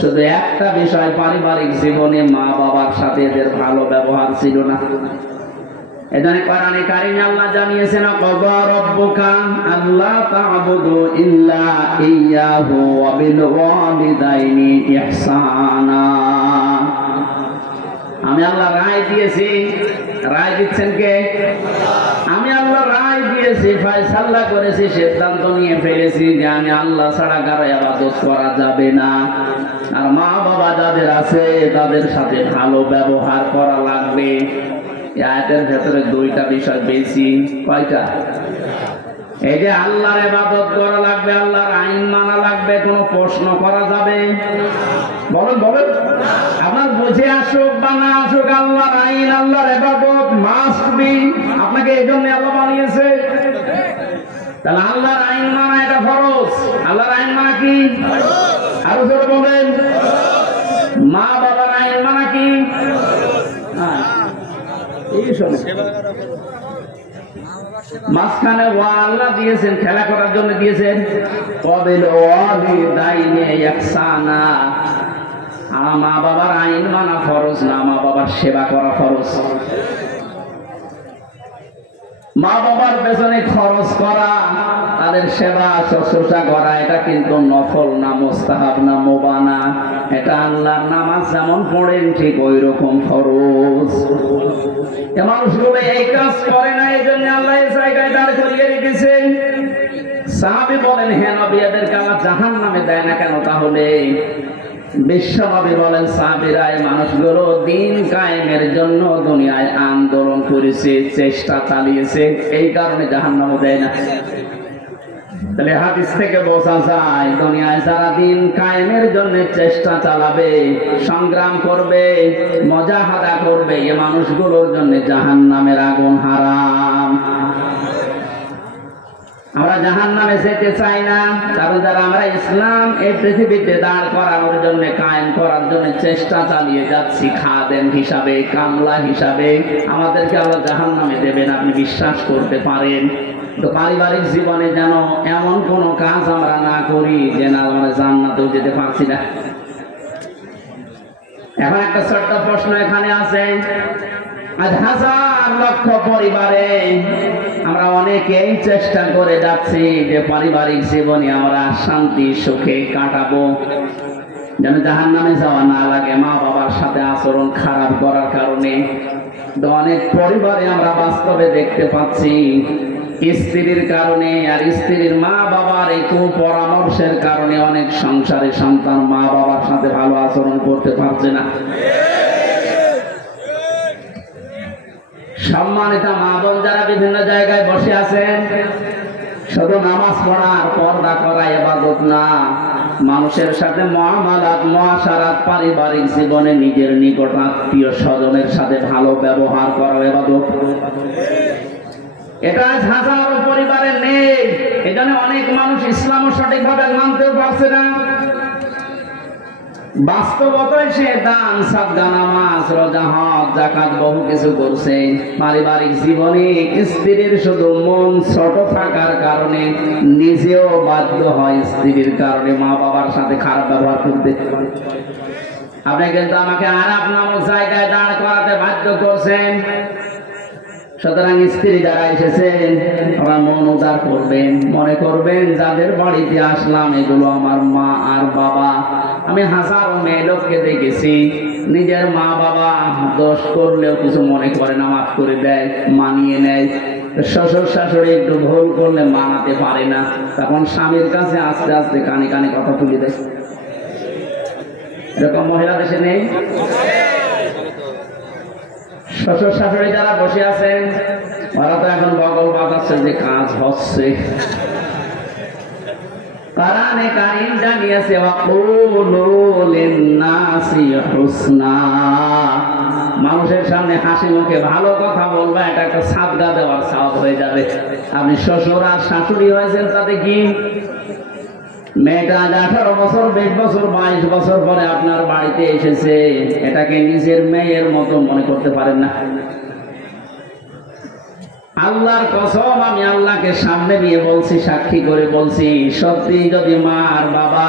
শুধু একটা বিষয়, পারিবারিক জীবনে মা বাবার সাথে এদের ভালো ব্যবহার ছিল না। এজন্য কোরআনে কারিমে আল্লাহ জানিয়েছেন, ক্বাদা রাব্বুকা আল্লা তা'বুদু ইল্লা ইয়্যাহু ওয়া বিল ওয়ালিদাইনি ইহসানা। আমি আল্লাহ রায় দিয়েছি। রায় দিচ্ছেন কে? আমি আল্লাহ রায় দিয়েছি, ফয়সালা করেছি, সিদ্ধান্ত নিয়ে ফেলেছি যে আমি আল্লাহ ছাড়া কারো ইবাদত করা যাবে না। আর মা বাবা যাদের আছে তাদের সাথে ভালো ব্যবহার করা লাগবে। আয়াতের ভেতরে 2টা বিষয় বেশি। কয়টা? এই যে আল্লাহর ইবাদত করা লাগবে, আল্লাহর আইন মানা লাগবে, কোনো প্রশ্ন করা যাবে? বলেন বলেন, আপনার বুঝে আসুক বা না আসুক, আল্লাহর আইন, আল্লাহর ইবাদত মাস্ট বি। আপনাকে এই জন্য আল্লাহ বানিয়েছে। তাহলে আল্লাহর আইন মানা এটা ফরজ। আল্লাহর আইন মানা কি? আরো জোরে বলেন। মা বাবার আইন মানা কি? এই শোনেন, মাঝখানে আল্লাহ দিয়েছেন, খেলা করার জন্য দিয়েছেন। কবিল ওয়ালিদাইনি ইহসানা, মা বাবার আইন মানা ফরজ না, মা বাবার সেবা করা ফরজ। মা বাবার পেছনে খরচ করা, তাদের সেবা শুশ্রূষা করা, এটা কিন্তু নফল না, মুস্তাহাব না, মুবাহ না। এটা আল্লাহর নামাজ যেমন পড়েন ঠিক ওই রকম ফরজ। এ মানুষগুলো এই কাজ করে না, এই জন্য আল্লাহ এই জায়গায় দাঁড় করিয়ে রেখেছেন। সাহাবী বলেন, হে নবী, এদেরকে আল্লাহ জাহান্নামে দেয় না কেন? তাহলে বিশ্বনবী বলেন, সাহাবীরা এই মানুষগুলো দিন কায়েমের জন্য দুনিয়ায় আন্দোলন করেছে, চেষ্টা চালিয়েছে, এই কারণে জাহান্নামে দেয় না। তাহলে হাদিস থেকে বোঝা যায়, দুনিয়ায় যারা দিন কায়েমের জন্য চেষ্টা চালাবে, সংগ্রাম করবে, মুজাহাদা করবে, এই মানুষগুলোর জন্য জাহান্নামের আগুন হারাম। আমরা জাহান্নামে যেতে চাই না, কারণ যারা আমরা ইসলাম এই পৃথিবীতে দাঁড় করানোর জন্য, কায়েম করার জন্য চেষ্টা চালিয়ে যাচ্ছি, খাদেম হিসাবে, কামলা হিসাবে, আমাদেরকে আল্লাহ জাহান্নামে দেবেন, আপনি বিশ্বাস করতে পারেন। তো পারিবারিক জীবনে যেন এমন কোন কাজ আমরা না করি যে না আমরা জান্নাতেও যেতে পারছি না। এখন একটা ছোট্ট প্রশ্ন এখানে আছে, আজ হাজার লক্ষ পরিবারে আমরা অনেকেই চেষ্টা করে যাচ্ছি যে পারিবারিক জীবনে আমরা শান্তি সুখে কাটাবো, যেন জাহান্নামে যাওয়া না লাগে মা বাবার সাথে আচরণ খারাপ করার কারণে। তো অনেক পরিবারে আমরা বাস্তবে দেখতে পাচ্ছি, স্ত্রীর কারণে আর স্ত্রীর মা বাবার এই কুপরামর্শের কারণে অনেক সংসারে সন্তান মা বাবার সাথে ভালো আচরণ করতে পারছে না। সম্মানিত মা বোন যারা বিভিন্ন জায়গায় বসে আছেন, শুধু নামাজ পড়া আর পর্দা করা ইবাদত না, মানুষের সাথে মুআমালাত, মুআশারাত, পারিবারিক জীবনে নিজের নিকট আত্মীয় স্বজনের সাথে ভালো ব্যবহার করা ইবাদত। এটা হাজারো পরিবারে নেই, এখানে অনেক মানুষ ইসলামও সঠিকভাবে মানতেও পারছে না। বাস্তবতায় সে দান, সাদকা, নামাজ, রোজা, হজ, যাকাত বহু কিছু করছে, পারিবারিক জীবনে স্ত্রীর শুধু মন ছোট থাকার কারণে নিজেও বাধ্য হয় স্ত্রীর কারণে মা বাবার সাথে খারাপ ব্যবহার করতে। আপনি কিন্তু আমাকে আরাপ নামক জায়গায় দাঁড় করাতে বাধ্য করছেন। সুতরাং স্ত্রী যারা এসেছেন, ওরা মন উদার করবেন, মনে করবেন যাদের বাড়িতে আসলাম এগুলো আমার মা আর বাবা। আমি হাজারো মেয়ে লোককে দেখেছি, নিজের মা বাবা দোষ করলেও কিছু মনে করে না, মাফ করে দেয়, মানিয়ে নেয়। শ্বশুর শাশুড়ি একটু ভুল করলে মানাতে পারে না, তখন স্বামীর কাছে আস্তে আস্তে কানে কানে কথা তুলে দেয়। এরকম মহিলা দেশে নেই? শ্বশুর শাশুড়ি যারা বসে আছেন, ওরা তো এখন বগল বাজাচ্ছে যে কাজ হচ্ছে। কোরআনে কারীম জানিয়েছে, ওয়াকুলু লিন-নাসি হুসনা, মানুষের সামনে হাসি মুখে ভালো কথা বলবা, এটা একটা সাদকা দেওয়ার সওয়াব হয়ে যাবে। আপনি শ্বশুর আর শাশুড়ি হয়েছেন, তাতে কি? মেয়েটা 18 বছর, 20 বছর, 22 বছর পরে আপনার বাড়িতে এসেছে, এটাকে নিজের মেয়ের মতো মনে করতে পারেন না। আল্লাহর কসম, আমি আল্লাহকে সামনে নিয়ে বলছি, সাক্ষী করে বলছি, সত্যি যদি মা আর বাবা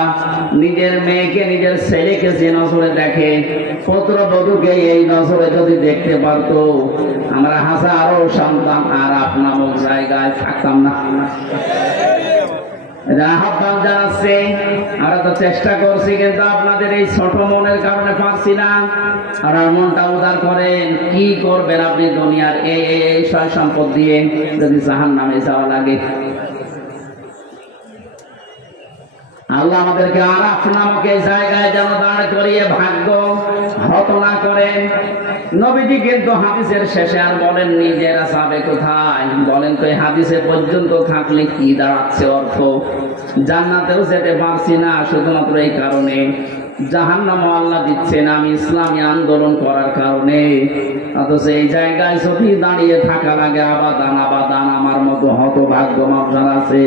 নিজের মেয়েকে, নিজের ছেলেকে যে নজরে দেখে, পুত্রবধূকে এই নজরে যদি দেখতে পারতো, আমরা হাজারো সন্তান আর আপনার জায়গায় থাকতাম না। আহ্বান জানাচ্ছে, আমরা তো চেষ্টা করছি, কিন্তু আপনাদের এই ছোট মনের কারণে পারছি না। আর মনটা উদার করেন, কি করবেন আপনি দুনিয়ার এই সয় সম্পদ দিয়ে যদি জাহান্নামে যাওয়া লাগে? আল্লাহ আমাদেরকে আরাফ নামক এই জায়গায় যেন দাঁড় করিয়ে ভাগ্য হত না করেন। নবীজি কিন্তু হাদিসের শেষে আর বলেননি যে এরা যাবে কোথায়, বলেন তো এই হাদিসে পর্যন্ত থাকলে কি দাঁড়াচ্ছে অর্থ? জান্নাতেও যেতে পারছি না শুধুমাত্র এই কারণে, জাহান্নামও আল্লাহ দিচ্ছে না আমি ইসলামী আন্দোলন করার কারণে। অথচ এই জায়গায় যদি দাঁড়িয়ে থাকা লাগে আবাদান আবাদান, আমার মতো হতভাগ্য মানুষ আছে।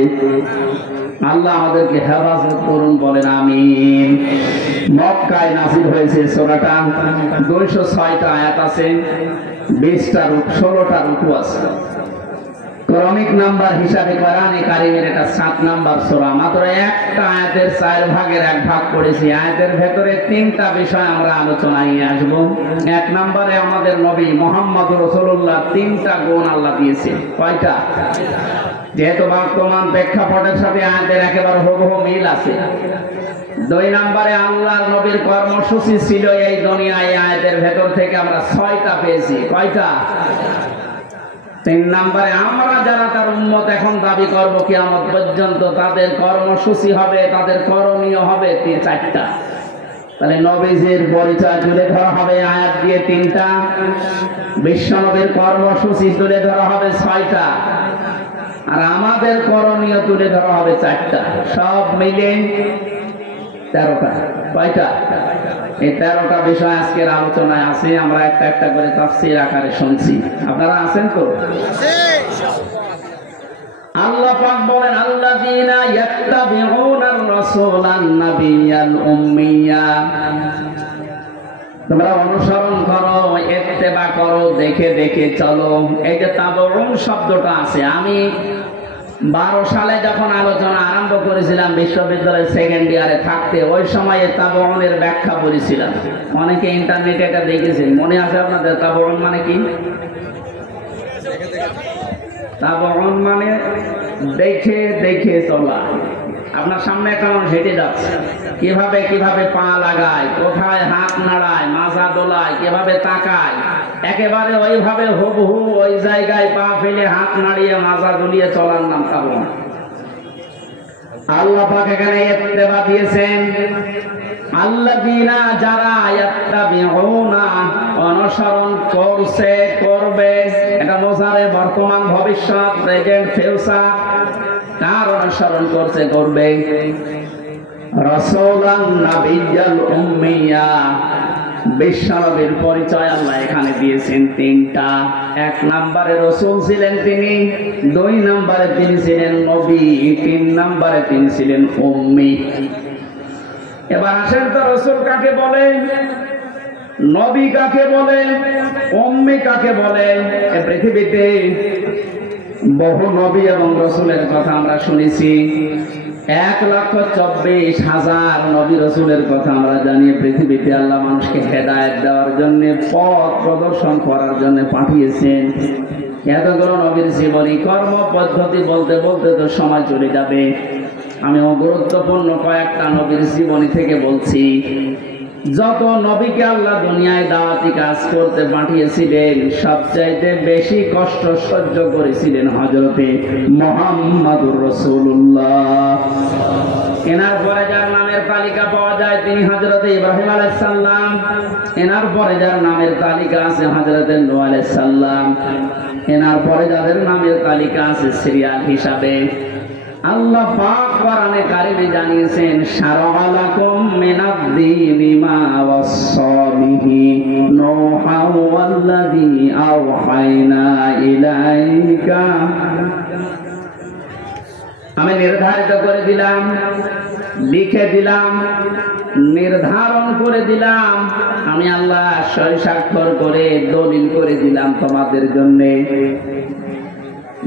আল্লাহ আমাদেরকে হেফাজত করুন, বলেন আমিন। মক্কায় নাযিল হয়েছে সূরাটা, 206টা আয়াত আছে, 20টা 16টা রুকু আছে। ক্রমিক নাম্বার হিসাবে কোরআনে কারিমের এটা 7 নাম্বার সূরা। মাত্র একটা আয়াতের 4 ভাগের 1 ভাগ পড়েছি। আয়াতের ভেতরে 3টা বিষয় আমরা আলোচনায় নিয়ে আসব। 1 নম্বরে আমাদের নবী মুহাম্মদ রাসূলুল্লাহ 3টা গুণ আল্লাহ দিয়েছেন। কয়টা? যেহেতু বর্তমান প্রেক্ষাপটের সাথে আয়াতের একেবারে হুবহু মিল আছে। 2 নম্বরে আল্লাহর নবীর কর্মসূচি ছিল এই দুনিয়ায়, আয়াতের ভেতর থেকে আমরা 6টা পেয়েছি। কয়টা? 3 নম্বরে আমরা যারা তার উম্মত এখন দাবি করব কিয়ামত পর্যন্ত, তাদের কর্মসূচি হবে, তাদের করণীয় হবে 4টা। তাহলে নবীজির পরিচয় তুলে ধরা হবে আয়াত দিয়ে 3টা, বিশ্বনবীর কর্মসূচি তুলে ধরা হবে 6টা, আর আমাদের করণীয় তুলে ধরা হবে 4টা। সব মিলে 13টা। কয়টা? এই 13টা বিষয় আজকের আলোচনায় আছে। আমরা একটা একটা করে তাফসীর আকারে শুনছি। আপনারা আছেন তো? আল্লাহ পাক বলেন, আল্লাযীনা ইয়াত্তাবিউনার রাসূলান নাবিয়্যাল উম্মিয়্যা, তোমরা অনুসরণ করো, ইত্তেবা করো, দেখে দেখে চলো। এই যে তাবউন শব্দটা আছে, আমি 12 সালে যখন আলোচনা আরম্ভ করেছিলাম বিশ্ববিদ্যালয়ের 2nd ইয়ারে থাকতে, ওই সময় তাবউনের ব্যাখ্যা বলেছিলাম। অনেকে ইন্টারনেটে এটা দেখেছেন, মনে আছে আপনাদের? তাবউন মানে কি? তাবউন মানে দেখে দেখে চলা। আপনার সামনে একটা মানুষ হেঁটে যাচ্ছে, কিভাবে কিভাবে পা লাগায়, কোথায় হাত নাড়ায়, মাজা দোলায়, কিভাবে তাকায়, একেবারে ওইভাবে হুবহু ওই জায়গায় পা ফেলে হাত নাড়িয়ে মাজা দুলিয়ে চলার নাম তাবউন। আল্লাহ পাক এখানে ইত্তেবা দিয়েছেন, আল্লাযীনা যারা ইয়াত্তাবিউনা অনুসরণ করছে, করবে, এটা বোঝাবে বর্তমান ভবিষ্যৎ, প্রেজেন্ট ফিউচার। কার অনুসরণ করছে, করবে? রাসূলান নাবিয়্যাল উম্মিয়্যা, বিশ্বনবীর পরিচয় আল্লাহ এখানে দিয়েছেন 3টা। 1 নম্বরে রাসূল ছিলেন তিনি, 2 নম্বরে তিনি ছিলেন নবী, 3 নম্বরে তিনি ছিলেন উম্মি। এবার আসেন তো, রাসূল কাকে বলে, নবী কাকে বলে, উম্মি কাকে বলে? এই পৃথিবীতে বহু নবী এবং রাসূলের কথা আমরা শুনেছি। 1,24,000 নবী রাসূলের কথা আমরা জানি। পৃথিবীতে আল্লাহ মানুষকে হেদায়েত দেওয়ার জন্য, পথ প্রদর্শন করার জন্য পাঠিয়েছেন। এতগুলো নবীর জীবনী, কর্ম পদ্ধতি বলতে বলতে তো সময় চলে যাবে। আমি গুরুত্বপূর্ণ কয়েকটা নবীর জীবনী থেকে বলছি। যত নবীকে আল্লাহ দুনিয়ায় দাওয়াতি কাজ করতে পাঠিয়েছিলেন, সবচাইতে বেশি কষ্ট সহ্য করেছিলেন হযরতে মুহাম্মদুর রাসূলুল্লাহ। এনার পরে যার নামের তালিকা পাওয়া যায় তিনি হযরতে ইব্রাহিম আলাইহিস সালাম। এনার পরে যার নামের তালিকা আছে হযরতে নূহ আলাইহিস সালাম। এনার পরে যাদের নামের তালিকা আছে সিরিয়াল হিসাবে, আল্লাহ পাক কোরআনে কারিমে জানিয়েছেন, শারআ লাকুম মিনাদ-দীনি মা ওয়াসসা বিহি নূহা ওয়াল্লাযী আওহায়না ইলাইকা। আমি নির্ধারিত করে দিলাম, লিখে দিলাম, নির্ধারণ করে দিলাম, আমি আল্লাহ সই স্বাক্ষর করে দলিল করে দিলাম তোমাদের জন্য।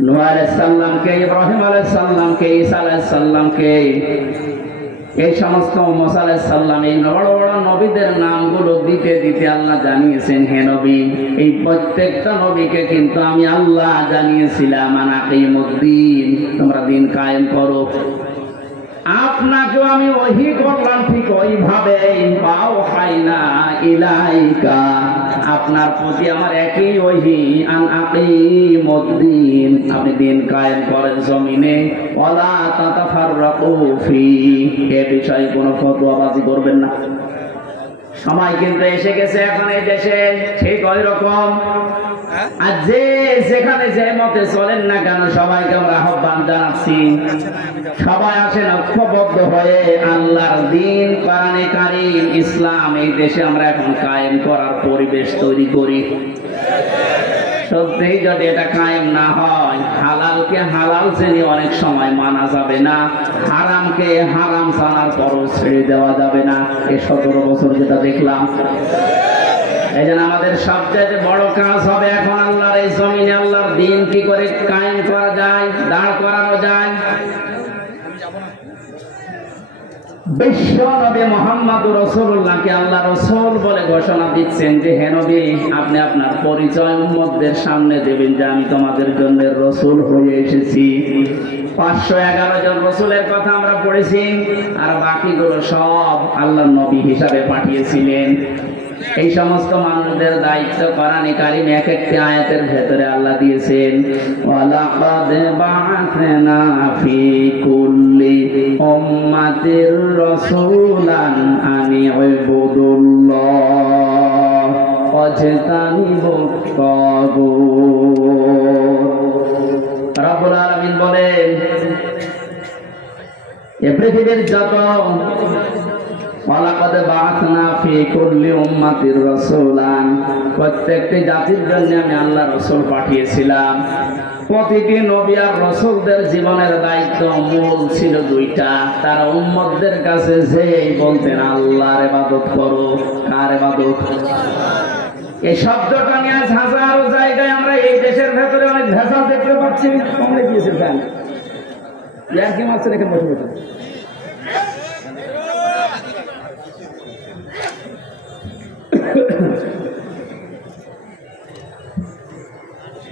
নূহ আলাইহিস সালামকে, ইব্রাহিম আলাইহিস সালামকে, ঈসা আলাইহিস সালামকে, এই সমস্ত মুসা আলাইহিস সালাম, এই বড় বড় নবীদের নামগুলো দিতে দিতে আল্লাহ জানিয়েছেন, হে নবী, এই প্রত্যেকটা নবীকে কিন্তু আমি আল্লাহ জানিয়েছিলাম আনাকিমুদ্দিন, তোমরা দিন কায়েম করো। আপনাকেও আমি ওহী করলাম ঠিক ওইভাবে, আওহায়না ইলাইকা, আপনার প্রতি আমার একই ওহী, আন আকিমুদ্দিন, আপনি দিন কায়েম করেন জমিনে, ওয়ালা তাতাফাররাকু ফি, এ বিষয়ে কোনো ফতোয়াবাজি করবেন না। সময় কিন্তু এসে গেছে এখন এই দেশে ঠিক ওই রকম। আর যে যেখানে যে মতে চলেন না কেন, সবাইকে আমরা আহ্বান জানাচ্ছি, সবাই আসেন ঐক্যবদ্ধ হয়ে আল্লাহর দ্বীন, কোরআনে কারীম, ইসলাম এই দেশে আমরা এখন কায়েম করার পরিবেশ তৈরি করি। সত্যিই যদি এটা কায়েম না হয়, হালালকে হালাল জেনে অনেক সময় মানা যাবে না, হারামকে হারাম জানার পরও ছেড়ে দেওয়া যাবে না। এই 17 বছর যেটা দেখলাম, এই জন্য আমাদের সবচেয়ে বড় কাজ হবে এখন আল্লাহর এই জমিনে আল্লাহর দিন কি করে কায়েম করা যায়, দাঁড় করানো যায়। বিশ্ব নবী মুহাম্মদুর রাসূলুল্লাহকে আল্লাহ রাসূল বলে ঘোষণা দিচ্ছেন যে হে নবী, আপনি আপনার পরিচয় উম্মতদের সামনে দেবেন যে আমি তোমাদের জন্য রাসূল হয়ে এসেছি। 511 জন রাসূলের কথা আমরা পড়েছি, আর বাকিগুলো সব আল্লাহর নবী হিসাবে পাঠিয়েছিলেন। এই সমস্ত মানুষদের দায়িত্ব কোরআনে কারিমে এক একটি আয়াতের ভেতরে আল্লাহ দিয়েছেন। ওয়ালাকাদ বা'আসনা ফি কুল্লি উম্মাতির রাসূলান আনি ইবুদুল্লাহ ওয়াজতানিবুত তাগুত। রব্বুল আলামিন বলেন, এ পৃথিবীর যত ওয়ালাকাদ বা'আসনা ফি কুল্লি উম্মাতির রাসূলান, প্রত্যেকটি জাতির জন্য আমি আল্লাহ রাসূল পাঠিয়েছিলাম। প্রতিটি নবী আর রাসূলদের জীবনের দায়িত্ব মূল ছিল দুইটা। তারা উম্মতদের কাছে যেই বলতেন আল্লাহর ইবাদত করো। কার ইবাদত? এই শব্দটা নিয়ে আজ হাজারো জায়গায় আমরা এই দেশের ভেতরে অনেক ভেজাল দেখতে পাচ্ছি। কমলে গিয়েছে ফ্যান ইয়ার কি মারছে রেখে বসে বসে।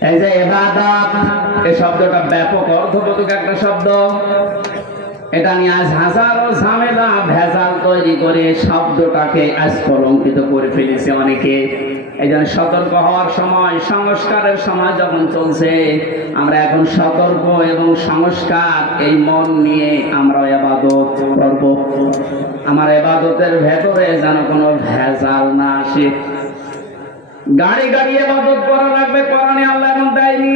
এই যে ইবাদত, এই শব্দটা ব্যাপক অর্থবোধক একটা শব্দ। এটা নিয়ে আজ হাজারো ঝামেলা ভেজাল তৈরি করে শব্দটাকে আজ কলঙ্কিত করে ফেলেছে অনেকে। এই জন্য সতর্ক হওয়ার সময়, সংস্কারের সময় যখন চলছে, আমরা এখন সতর্ক এবং সংস্কার এই মন নিয়ে আমরা ইবাদত করব। আমার ইবাদতের ভেতরে যেন কোনো ভেজাল না আসে। গাড়ি গাড়ি ইবাদত করা লাগবে, কোরআনে আল্লাহ এমন দেয়নি।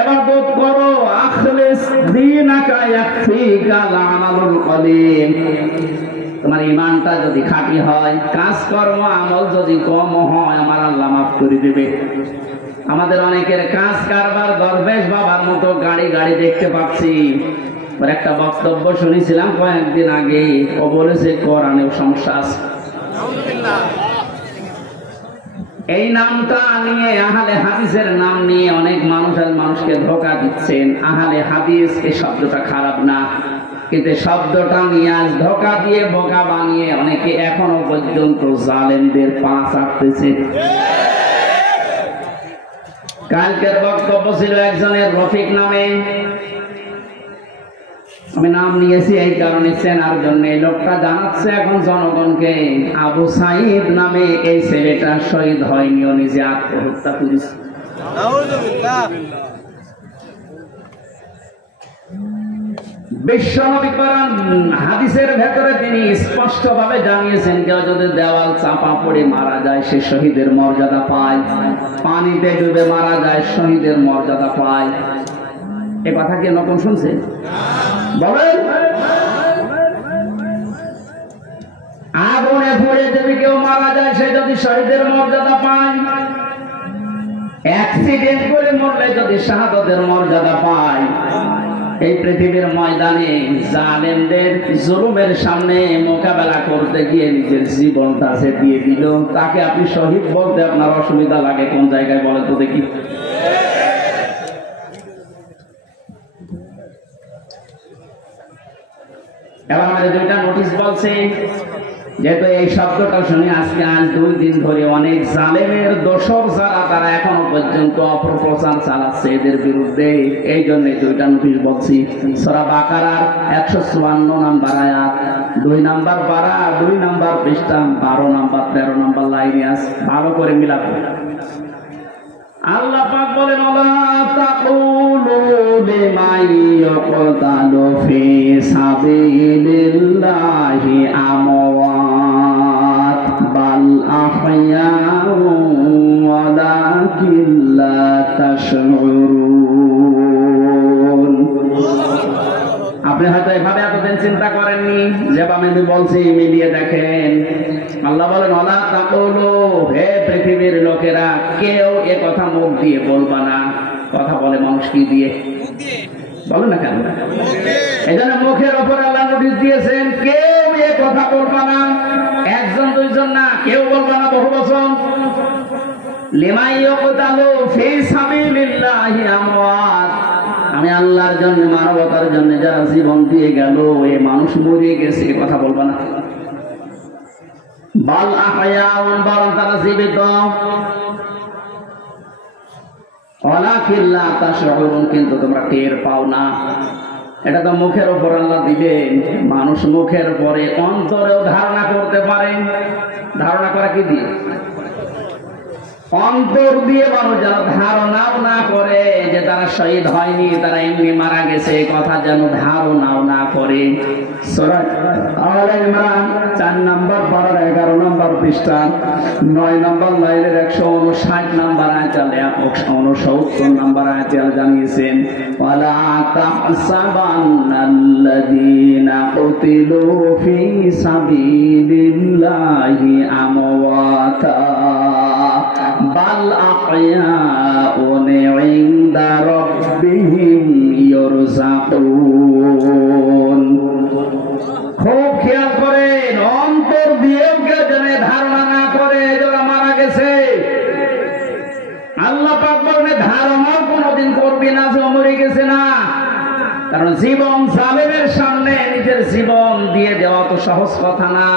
ইবাদত করো, আখলিস দীনাকা ইয়াকফিকাল আমালুল কলিল। তোমার ঈমানটা যদি খাঁটি হয়, কাজকর্ম আমল যদি কম হয়, আমার আল্লাহ মাফ করে দেবে। আমাদের অনেকের কাজ কারবার দরবেশ বাবার মতো গাড়ি গাড়ি দেখতে পাচ্ছি। ওর একটা বক্তব্য শুনেছিলাম কয়েকদিন আগে, ও বলেছে কোরআনেও সমস্যা আছে। এই নামটা নিয়ে, আহলে হাদিসের নাম নিয়ে অনেক মানুষ আর মানুষকে ধোঁকা দিচ্ছেন। আহলে হাদিস এই শব্দটা খারাপ না, কিন্তু শব্দটা নিয়ে আজ ধোঁকা দিয়ে বোকা বানিয়ে অনেকে এখনো পর্যন্ত জালেমদের পা চাটতেছে। কালকের বক্তব্য ছিল একজনের রফিক নামে, আমি নাম নিয়েছি এই কারণে চেনার জন্য। লোকটা জানাচ্ছে এখন জনগণকে, আবু সাইদ নামে এই ছেলেটা শহীদ হয়নি, ও নিজে আত্মহত্যা করেছে। বিশ্বনবী কোরআন হাদিসের ভেতরে তিনি স্পষ্ট ভাবে জানিয়েছেন, কেউ যদি দেওয়াল চাপা পড়ে মারা যায় সে শহীদের মর্যাদা পায়, পানিতে ডুবে মারা যায় শহীদের মর্যাদা পায়। এ কথা কি নতুন শুনছে? বলেন। আগুনে পুড়ে যদি কেউ মারা যায় সে যদি শহীদের মর্যাদা পায়, অ্যাক্সিডেন্ট করে মরলে যদি শাহাদাতের মর্যাদা পায়। এই পৃথিবীর ময়দানে জালেমদের জুলুমের সামনে মোকাবেলা করতে গিয়ে নিজের জীবনটা সে দিয়ে দিল, তাকে আপনি শহীদ বলতে আপনার অসুবিধা লাগে কোন জায়গায় বলে তো দেখি? এবার আমাদের দুইটা নোটিশ বলছে, যেহেতু এই শব্দটা শুনে আজকে আজ 2 দিন ধরে অনেক জালেমের দোসর যারা, তারা এখনো পর্যন্ত অপপ্রচার চালাচ্ছে এদের বিরুদ্ধে। এই জন্য দুইটা নোটিশ বলছি। সূরা বাকারার 154 নম্বর আয়াত, 2 নম্বর পারা, 2 নম্বর পৃষ্ঠা, 12 নম্বর 13 নম্বর লাইনে আছে, ভালো করে মিলাবো। আল্লাহ পাক বলেন, ওয়ালা তাকুলু লিমান ইয়াকতালু ফি সাবিলিল্লাহি আমওয়াত বাল আহইয়াউ ওয়ালাকিন লা তাশউরুন। আপনি হয়তো এভাবে এতদিন চিন্তা করেননি, যেভাবে আমি বলছি মিলিয়ে দেখেন। আল্লাহ বলেন, ওয়ালা তাকুলু, হে পৃথিবীর লোকেরা, কেউ এ কথা মুখ দিয়ে বলবা না। কথা বলে মানুষ কি দিয়ে? বলো না কেন? এই জন্য মুখের ওপর আল্লাহ নোটিশ দিয়েছেন, কেউ এ কথা বলবা না। 1 জন 2 জন না, কেউ বলবা না, বহু বচন। লিমান ইউকতালু ফি সাবিলিল্লাহি আমওয়াত, আমি আল্লাহর জন্য মানবতার জন্য যারা জীবন দিয়ে গেল এই মানুষ মরে গেছে কথা বলবা না। বাল আহয়াউন, বরং তারা জীবিত। ওয়ালাকিন লা তাশউরুন, কিন্তু তোমরা টের পাও না। এটা তো মুখের উপর আল্লাহ দিবেন, মানুষ মুখের পরে অন্তরেও ধারণা করতে পারে। ধারণা করা কি দিয়ে? অন্তর দিয়ে মানুষ যেন ধারণাও না করে যে তারা শহীদ হয়নি, তারা এমনি মারা গেছে, কথা যেন ধারণাও না করে। সূরা আলে ইমরান 4 নম্বর পারার 11 নম্বর পৃষ্ঠা 9 নম্বর লাইনের 159 নম্বর আয়াত 69 নম্বর আয়াতে জানিয়েছেন, ওয়ালা তাহসাবান্নাল্লাযীনা কুতিলু ফি সাবিলিল্লাহি আমওয়াতা বাল আহয়াউন ইনদা রাব্বিহিম ইরযাকুন। খুব খেয়াল করেন, অন্তর দিয়েও কেউ যেন ধারণা না করে যারা মারা গেছে। আল্লাহ পাক বলেন ধারণাও কোনোদিন করবে না যে মরে গেছে না, কারণ জীবন জালেমের সামনে নিজের জীবন দিয়ে দেওয়া তো সহজ কথা না।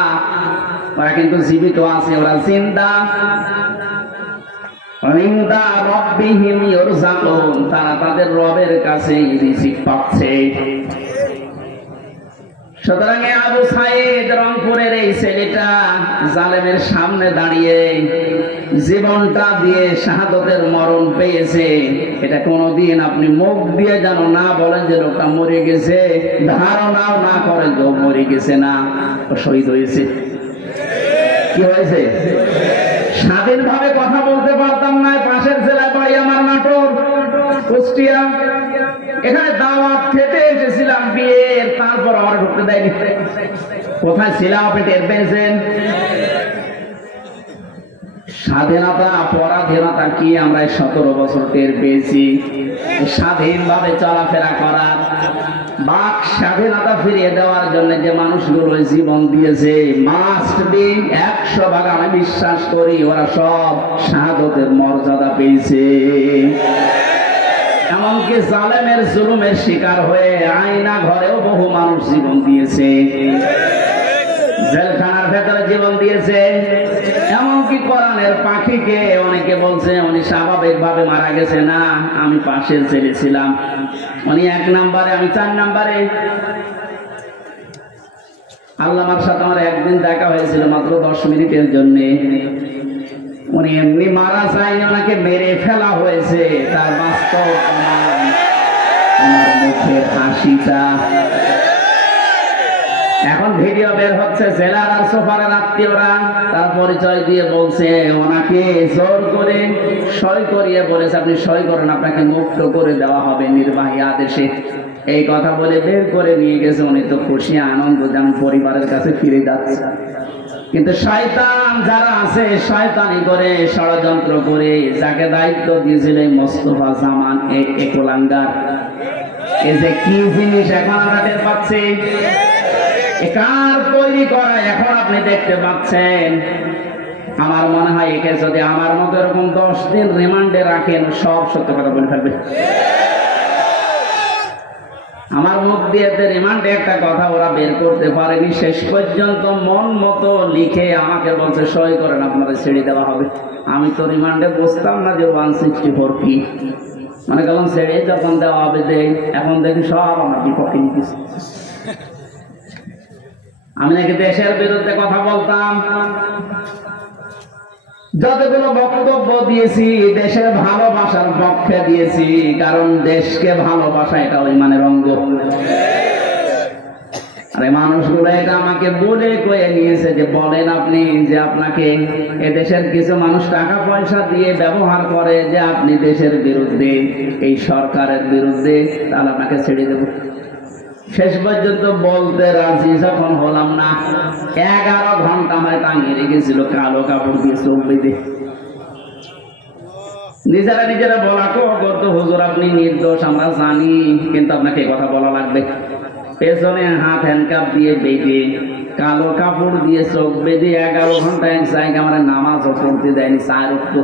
ওরা কিন্তু জীবিত আছে, ওরা জিন্দা। তারা তাদের রবের কাছে রিজিক পাচ্ছে। সুতরাং আবু সাইদ রংপুরের এই ছেলেটা জালেমের সামনে দাঁড়িয়ে জীবনটা দিয়ে শাহাদতের মরণ পেয়েছে। এটা কোনোদিন আপনি মুখ দিয়ে যেন না বলেন যে লোকটা মরে গেছে, ধারণাও না করেন যে মরে গেছে না, শহীদ হয়েছে। কি হয়েছে? স্বাধীনভাবে কথা বলতে পারতাম না। পাশের জেলায় বাড়ি আমার নাটোর, কুষ্টিয়া। এখানে দাওয়াত খেতে এসেছিলাম বিয়ের, তারপর আমার ঢুকতে দেয়নি। কোথায় ছিলাম আপনি টের পেয়েছেন? স্বাধীনতা পরাধীনতা কি আমরা 17 বছর টের পেয়েছি। স্বাধীনভাবে চলাফেরা করার, বাক স্বাধীনতা ফিরিয়ে দেওয়ার জন্য যে মানুষগুলো জীবন দিয়েছে, মাস্ট বি 100 ভাগ আমি বিশ্বাস করি ওরা সব শাহাদতের মর্যাদা পেয়েছে। এমনকি জালেমের জুলুমের শিকার হয়ে আয়না ঘরেও বহু মানুষ জীবন দিয়েছে, জেলখানার ভেতরে জীবন দিয়েছে। এমনকি কোরআনের পাখিকে অনেকে বলছে উনি স্বাভাবিক ভাবে মারা গেছে না, আমি পাশের ছেলে ছিলাম, উনি 1 নম্বরে, আমি 4 নম্বরে। আল্লামার সাথে আমার একদিন দেখা হয়েছিল মাত্র 10 মিনিটের জন্য। উনি এমনি মারা যায়নি, ওনাকে মেরে ফেলা হয়েছে। তার বাস্তব ওনার মুখের হাসিটা। এখন ভিডিও বের হচ্ছে, জেলার আর সোফারের আত্মীয়রা তার পরিচয় দিয়ে বলছে ওনাকে জোর করে সই করিয়ে বলেছে আপনি সই করেন, আপনাকে মুক্ত করে দেওয়া হবে নির্বাহী আদেশে। এই কথা বলে বের করে নিয়ে গেছে। উনি তো খুশি আনন্দ যেন পরিবারের কাছে ফিরে যাচ্ছে। কিন্তু শয়তান যারা আছে শয়তানি করে, ষড়যন্ত্র করে, যাকে দায়িত্ব দিয়েছিলেন মোস্তফা জামান এ কোলাঙ্গার, এই যে কি জিনিস এখন আমরা টের পাচ্ছি, কার তৈরি করা এখন আপনি দেখতে পাচ্ছেন। আমার মনে হয় একে যদি আমার মতো এরকম 10 দিন রিমান্ডে রাখেন, সব সত্য কথা বলে ফেলবে। আমার মুখ দিয়ে রিমান্ডে একটা কথা ওরা বের করতে পারেনি, শেষ পর্যন্ত মন মতো লিখে আমাকে বলছে সই করেন, আপনারা ছেড়ে দেওয়া হবে। আমি তো রিমান্ডে বুঝতাম না যে 164 কি, মানে গেলাম ছেড়ে যখন দেওয়া হবে দেয়, এখন দেখি সব আমার বিপক্ষে নিতেছে। আমি নাকি দেশের বিরুদ্ধে কথা বলতাম, যতগুলো বক্তব্য দিয়েছি দেশের ভালোবাসার পক্ষে দিয়েছি, কারণ দেশকে ভালোবাসা এটা ওই মানে অঙ্গ। আরে মানুষগুলো এটা আমাকে বলে কয়ে নিয়েছে যে বলেন আপনি যে আপনাকে এদেশের কিছু মানুষ টাকা পয়সা দিয়ে ব্যবহার করে যে আপনি দেশের বিরুদ্ধে, এই সরকারের বিরুদ্ধে, তাহলে আপনাকে ছেড়ে দেব। শেষ পর্যন্ত বলতে রাজি যখন হলাম না, 11 ঘন্টা আমায় টাঙিয়ে রেখেছিল কালো কাপড় দিয়ে চোখ বেঁধে। নিজেরা নিজেরা বলা করতো হুজুর আপনি নির্দোষ আমরা জানি, কিন্তু আপনাকে কথা বলা লাগবে। পেছনে হাত হ্যান্ডকাপ দিয়ে বেঁধে, কালো কাপড় দিয়ে চোখ বেঁধে 11 ঘন্টা এক জায়গায় আমার নামাজও পড়তে দেয়নি। 4 ওয়াক্ত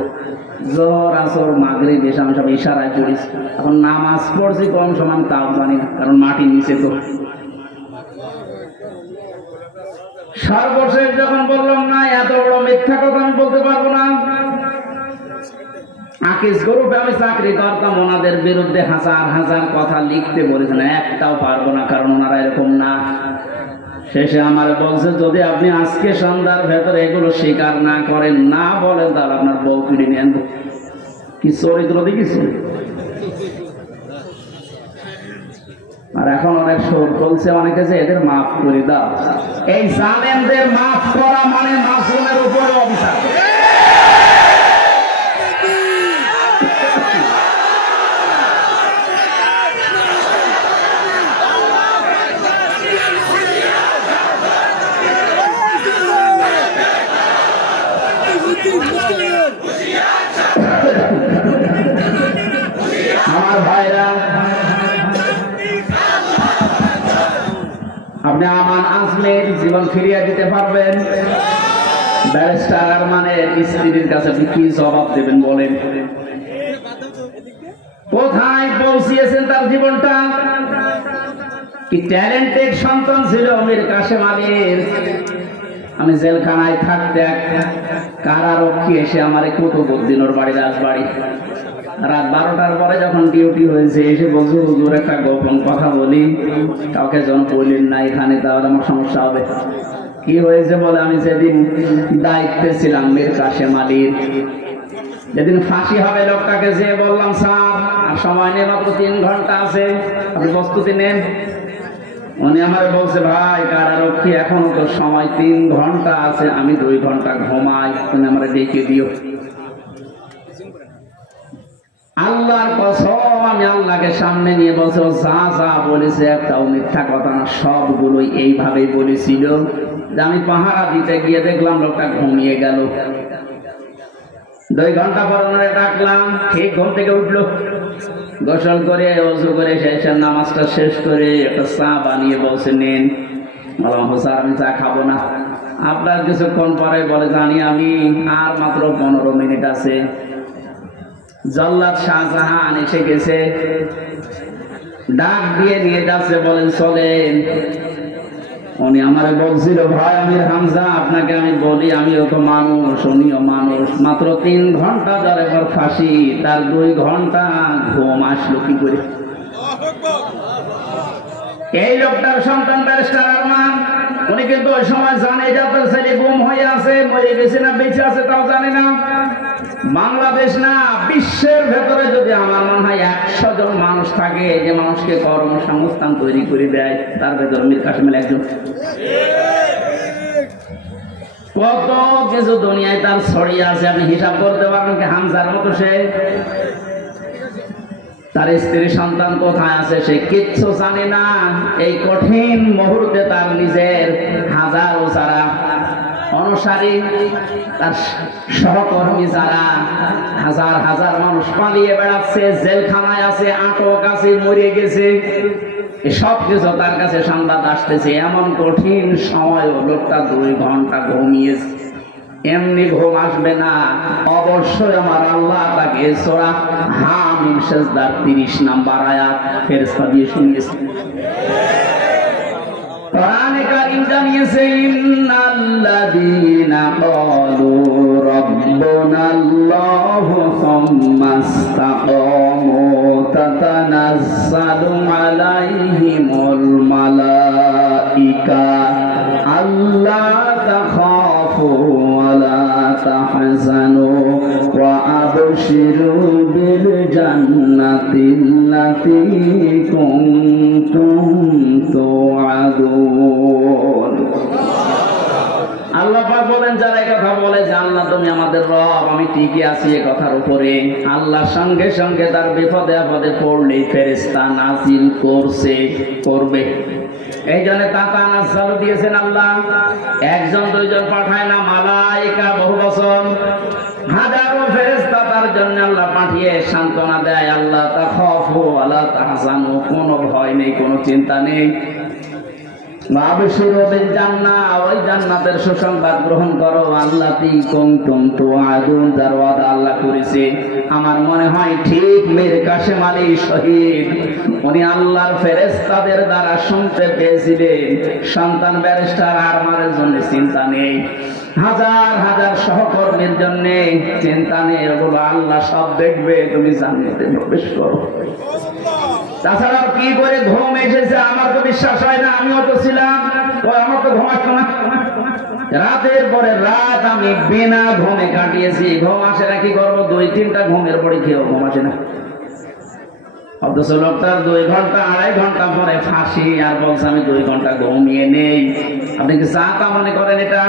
জোহর, আসর, মাগরিব, এসা আমি সব ইশারায় পড়েছি। এখন নামাজ পড়ছি কম সমান তাও জানি না, কারণ মাটি নিচে তো। সর্বশেষ যখন বললাম না, এত বড় মিথ্যা কথা আমি বলতে পারবো না। আকিস গ্রুপে আমি চাকরি করতাম, ওনাদের বিরুদ্ধে হাজার হাজার কথা লিখতে বলেছেন, একটাও পারবো না, কারণ ওনারা এরকম না। শেষে আমার বলছে, যদি আপনি আজকে সন্ধ্যার ভেতরে এগুলো স্বীকার না করেন, না বলেন, তাহলে আপনার বউ কিনে নেন। কি চরিত্র দেখিস। আর এখন অনেক সুর চলছে অনেকে যে এদের মাফ করে দাও। এই জালেমদের মাফ করা মানে মাসুমের উপরে অভিশাপ। আমার ভাইরা, আপনি আমান আজমের জীবন ফিরিয়ে দিতে পারবেন? ব্যারিস্টার আরমানের স্ত্রীর কাছে কি জবাব দেবেন বলেন? কোথায় পৌঁছিয়েছেন তার জীবনটা? কি ট্যালেন্টেড সন্তান ছিল মীর কাসেম আলীর। আমি জেলখানায় থাকতে এক কারারক্ষী এসে আমার কুতুবউদ্দিন ওর বাড়ি, রাজবাড়ি, রাত 12টার পরে যখন ডিউটি হয়েছে, এসে বলছে, হুজুর একটা গোপন কথা বলি, কাউকে যেন বললেন না এখানে, তাহলে আমার সমস্যা হবে। কি হয়েছে বলে, আমি যেদিন দায়িত্বে ছিলাম মীর কাসেম আলীর, যেদিন ফাঁসি হবে লোকটাকে যেয়ে বললাম, স্যার আর সময় নেই, মাত্র 3 ঘন্টা আছে, আপনি প্রস্তুতি নেন। উনি আমার বলছে, ভাই কারারক্ষী, এখনো তো সময় 3 ঘন্টা আছে, আমি 2 ঘন্টা ঘুমাই, তুমি আমার ডেকে দিও। আল্লাহর কসম, আমি আল্লাহকে সামনে নিয়ে বলছে, ও যা যা বলেছে একটাও মিথ্যা কথা না, সবগুলোই এইভাবেই বলেছিল। যে আমি পাহারা দিতে গিয়ে দেখলাম লোকটা ঘুমিয়ে গেল। 2 ঘন্টা পর ওনারে ডাকলাম, ঠিক ঘুম থেকে উঠলো, গোসল করে ওযু করে শেষের নামাজটা শেষ করে একটা চা বানিয়ে বলছে, নেন। বললাম, স্যার আমি চা খাবো না। আপনার কিছুক্ষণ পরে বলে, জানি আমি, আর মাত্র 15 মিনিট আছে। জল্লাদ শাহজাহান এসে গেছে, ডাক দিয়ে নিয়ে যাচ্ছে, বলেন চলেন। উনি আমারে বলছিল, ভাই আমির হামজা, আপনাকে আমি বলি, আমিও তো মানুষ, উনিও মানুষ, মাত্র 3 ঘন্টা যার এবার ফাঁসি, তার 2 ঘন্টা ঘুম আসলো কি করে? এই লোকটার সন্তান ব্যারিস্টার আরমান, উনি কিন্তু ওই সময় জানে যে আপনার ছেলে গুম হয়ে আছে, মরে গেছে না বেঁচে আছে তাও জানে না। বাংলাদেশ না, বিশ্বের ভেতরে যদি আমার মনে হয় 100 জন মানুষ থাকে যে মানুষকে কর্মসংস্থান তৈরি করে দেয়, তার ভেতরে মীর কাসেম আলী একজন। কত কিছু দুনিয়ায় তার ছড়িয়ে আছে, আপনি হিসাব করতে পারবেন কি? হামজার মতো সে, তার স্ত্রী সন্তান কোথায় আছে সে কিচ্ছু জানে না। এই কঠিন মুহূর্তে তার নিজের হাজারো যারা অনুসারী, তার সহকর্মী যারা, হাজার হাজার মানুষ পালিয়ে বেড়াচ্ছে, জেলখানায় আছে, আটক আছে, মরে গেছে, সব কিছু তার কাছে সংবাদ আসতেছে। এমন কঠিন সময় লোকটা 2 ঘন্টা ঘুমিয়েছে। এমনি ঘুম আসবে না, অবশ্যই আমার আল্লাহ তাকে সূরা হামিম সিজদার 30 নম্বর আয়াত ফেরেশতা দিয়ে শুনিয়েছে। কোরআনে কারীম জানিয়েছে, ইন্নাল্লাযীনা ক্বালু রাব্বুনাল্লাহু সুম্মা ইসতাকামু তাতানাজ্জালু আলাইহিমুল মালাইকা আল্লা তাখাফু ওয়া লা তাহজানু ওয়া আবশিরু বিল জান্নাতিল্লাতী কুনতুম তুআদুন। আল্লাহ পাক বলেন, যারা এই কথা বলে যে আল্লাহ তুমি আমাদের রব, আমি ঠিকই আছি এই কথার উপরে, আল্লাহর সঙ্গে সঙ্গে তার বিপদে আপদে পড়লেই ফেরেশতা নাজিল করবে। এই জন্য তাতানাজ্জালু দিয়েছেন আল্লাহ, 1 জন 2 জন পাঠায় না, মালায়েকা বহু বচন, হাজারো ফেরেশতা তার জন্য আল্লাহ পাঠিয়ে সান্ত্বনা দেয়। আল্লাহ তাখাফু ওয়া লা তাহজানু, কোনো ভয় নেই, কোনো চিন্তা নেই। ওয়াবশিরু বিল জান্নাহ, ওই জান্নাতের সুসংবাদ গ্রহণ করো, আল্লাতী কুনতুম তুআদুন, যার ওয়াদা আল্লাহ করেছে। আমার মনে হয় ঠিক মীর কাসেম আলী শহীদ উনি আল্লাহর ফেরেশতাদের দ্বারা শুনতে পেয়েছিলেন, সন্তান ব্যারিস্টার আরমানের জন্য চিন্তা নেই, হাজার হাজার সহকর্মীর জন্য চিন্তা নেই, ওগুলো আল্লাহ সব দেখবে, তুমি জান্নাতে প্রবেশ করো। তাছাড়া কি করে ঘুম এসেছে আমার তো বিশ্বাস হয় না, আমিও তো ছিলাম, আমার তো ঘুমাতো না, রাতের পরে রাত আমি বিনা ঘুমে কাটিয়েছি। ঘুম আসে না, কি করবো, 2-3টা ঘুমের পরে খেয়েও ঘুম আসে না, অথচ লোকটার 2 ঘন্টা 2.5 ঘন্টা পরে ফাঁসি, আর বলছে আমি 2 ঘন্টা ঘুমিয়ে নেই। আপনি কি চাকা মনে করেন এটা?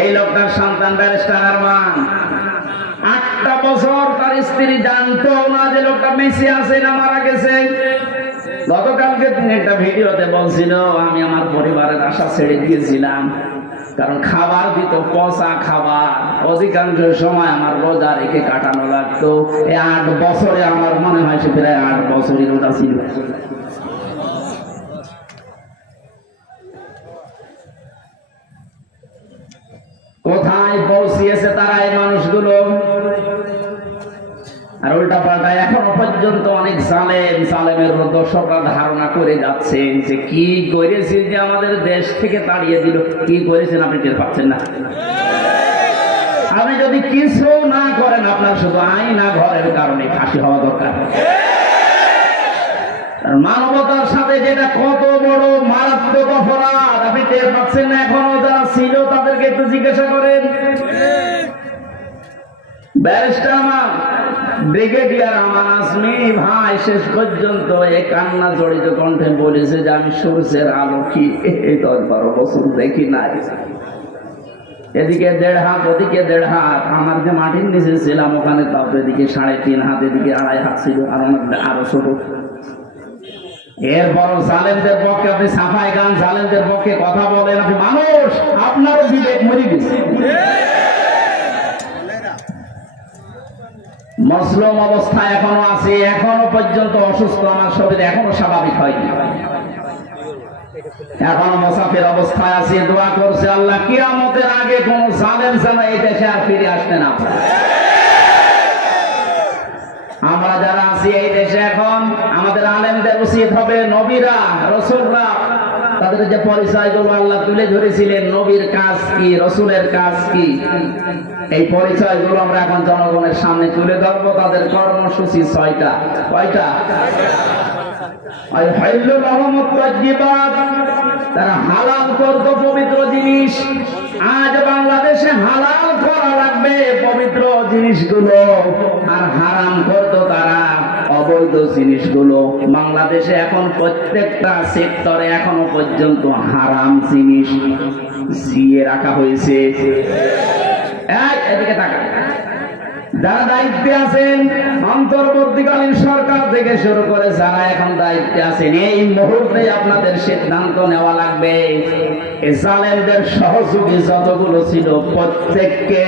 এই লোকটার সন্তান ব্যারিস্টার আরমান 8টা বছর তার স্ত্রী জানতো না যে লোকটা বেঁচে আছে না মারা গেছে। গতকালকে তিনি একটা ভিডিওতে বলছিল আমি আমার পরিবারের আশা ছেড়ে দিয়েছিলাম, কারণ খাবার দিত পচা খাবার, অধিকাংশ সময় আমার রোজা রেখে কাটানো লাগতো। এই 8 বছরে আমার মনে হয় সে প্রায় 8 বছরই রোজা ছিল। কোথায় পৌঁছিয়েছে তারা এই মানুষগুলো? আর উল্টা পাল্টা এখনো পর্যন্ত অনেক জালেমের দর্শকরা ধারণা করে যাচ্ছে যে কি করেছে, যে আমাদের দেশ থেকে তাড়িয়ে দিল। কি করেছেন আপনি টের পাচ্ছেন না? আপনি যদি কিছু না করেন, আপনার শুধু আইনা ঘরের কারণে ফাঁসি হওয়া দরকার। মানবতার সাথে যেটা কত বড় মারাত্মক অপরাধ আপনি টের পাচ্ছেন না? এখনো যারা ছিল তাদেরকে একটু জিজ্ঞাসা করেন। ব্যারিস্টার আমার ব্রিগেডিয়ার আমান আজমি ভাই শেষ পর্যন্ত এই কান্না জড়িত কণ্ঠে বলেছে যে আমি সূর্যের আলো কি 10-12 বছর দেখি নাই। এদিকে 1.5 হাত, ওদিকে 1.5 হাত। আমার যে মাটির নিচে ছিলাম ওখানে তাও এদিকে 3.5 হাত, এদিকে 2.5 হাত ছিল, আর আরো ছোট। এরপর জালেমদের পক্ষে আপনি সাফাই গান, জালেমদের পক্ষে কথা বলেন। আপনি মানুষ, আপনারও বিবেক মরে গেছে। মজলুম অবস্থায় এখনো আছে, এখনো পর্যন্ত অসুস্থ, আমার শরীর এখনো স্বাভাবিক হয়নি, এখনো মুসাফির অবস্থায় আছে। দোয়া করছে আল্লাহ কিয়ামতের আগে কোন জালেম যেন এই দেশে আর ফিরে আসতে না পারে। আমরা যারা আছি এই দেশে এখন, আমাদের আলেমদের উচিত হবে নবীরা রাসূলরা তাদের যে পরিচয়গুলো আল্লাহ তুলে ধরেছিলেন, নবীর কাজ কি, রাসূলের কাজ কি, এই পরিচয়গুলো আমরা এখন জনগণের সামনে তুলে ধরবো। তাদের কর্মসূচি 6টা। কয়টা? তারা হালাল করত পবিত্র জিনিস। আজ বাংলাদেশে হালাল করা লাগবে পবিত্র জিনিসগুলো, আর হারাম করত তারা অবৈধ জিনিসগুলো। বাংলাদেশে এখন প্রত্যেকটা সেক্টরে এখনো পর্যন্ত হারাম জিনিস জিয়ে রাখা হয়েছে। এদিকে তাকা, যারা দায়িত্বে আছেন, অন্তর্বর্তীকালীন সরকার থেকে শুরু করে যারা এখন দায়িত্বে আছেন, এই মুহূর্তে আপনাদের সিদ্ধান্ত নেওয়া লাগবে এই জালেমদের সহযোগী যতগুলো ছিল প্রত্যেককে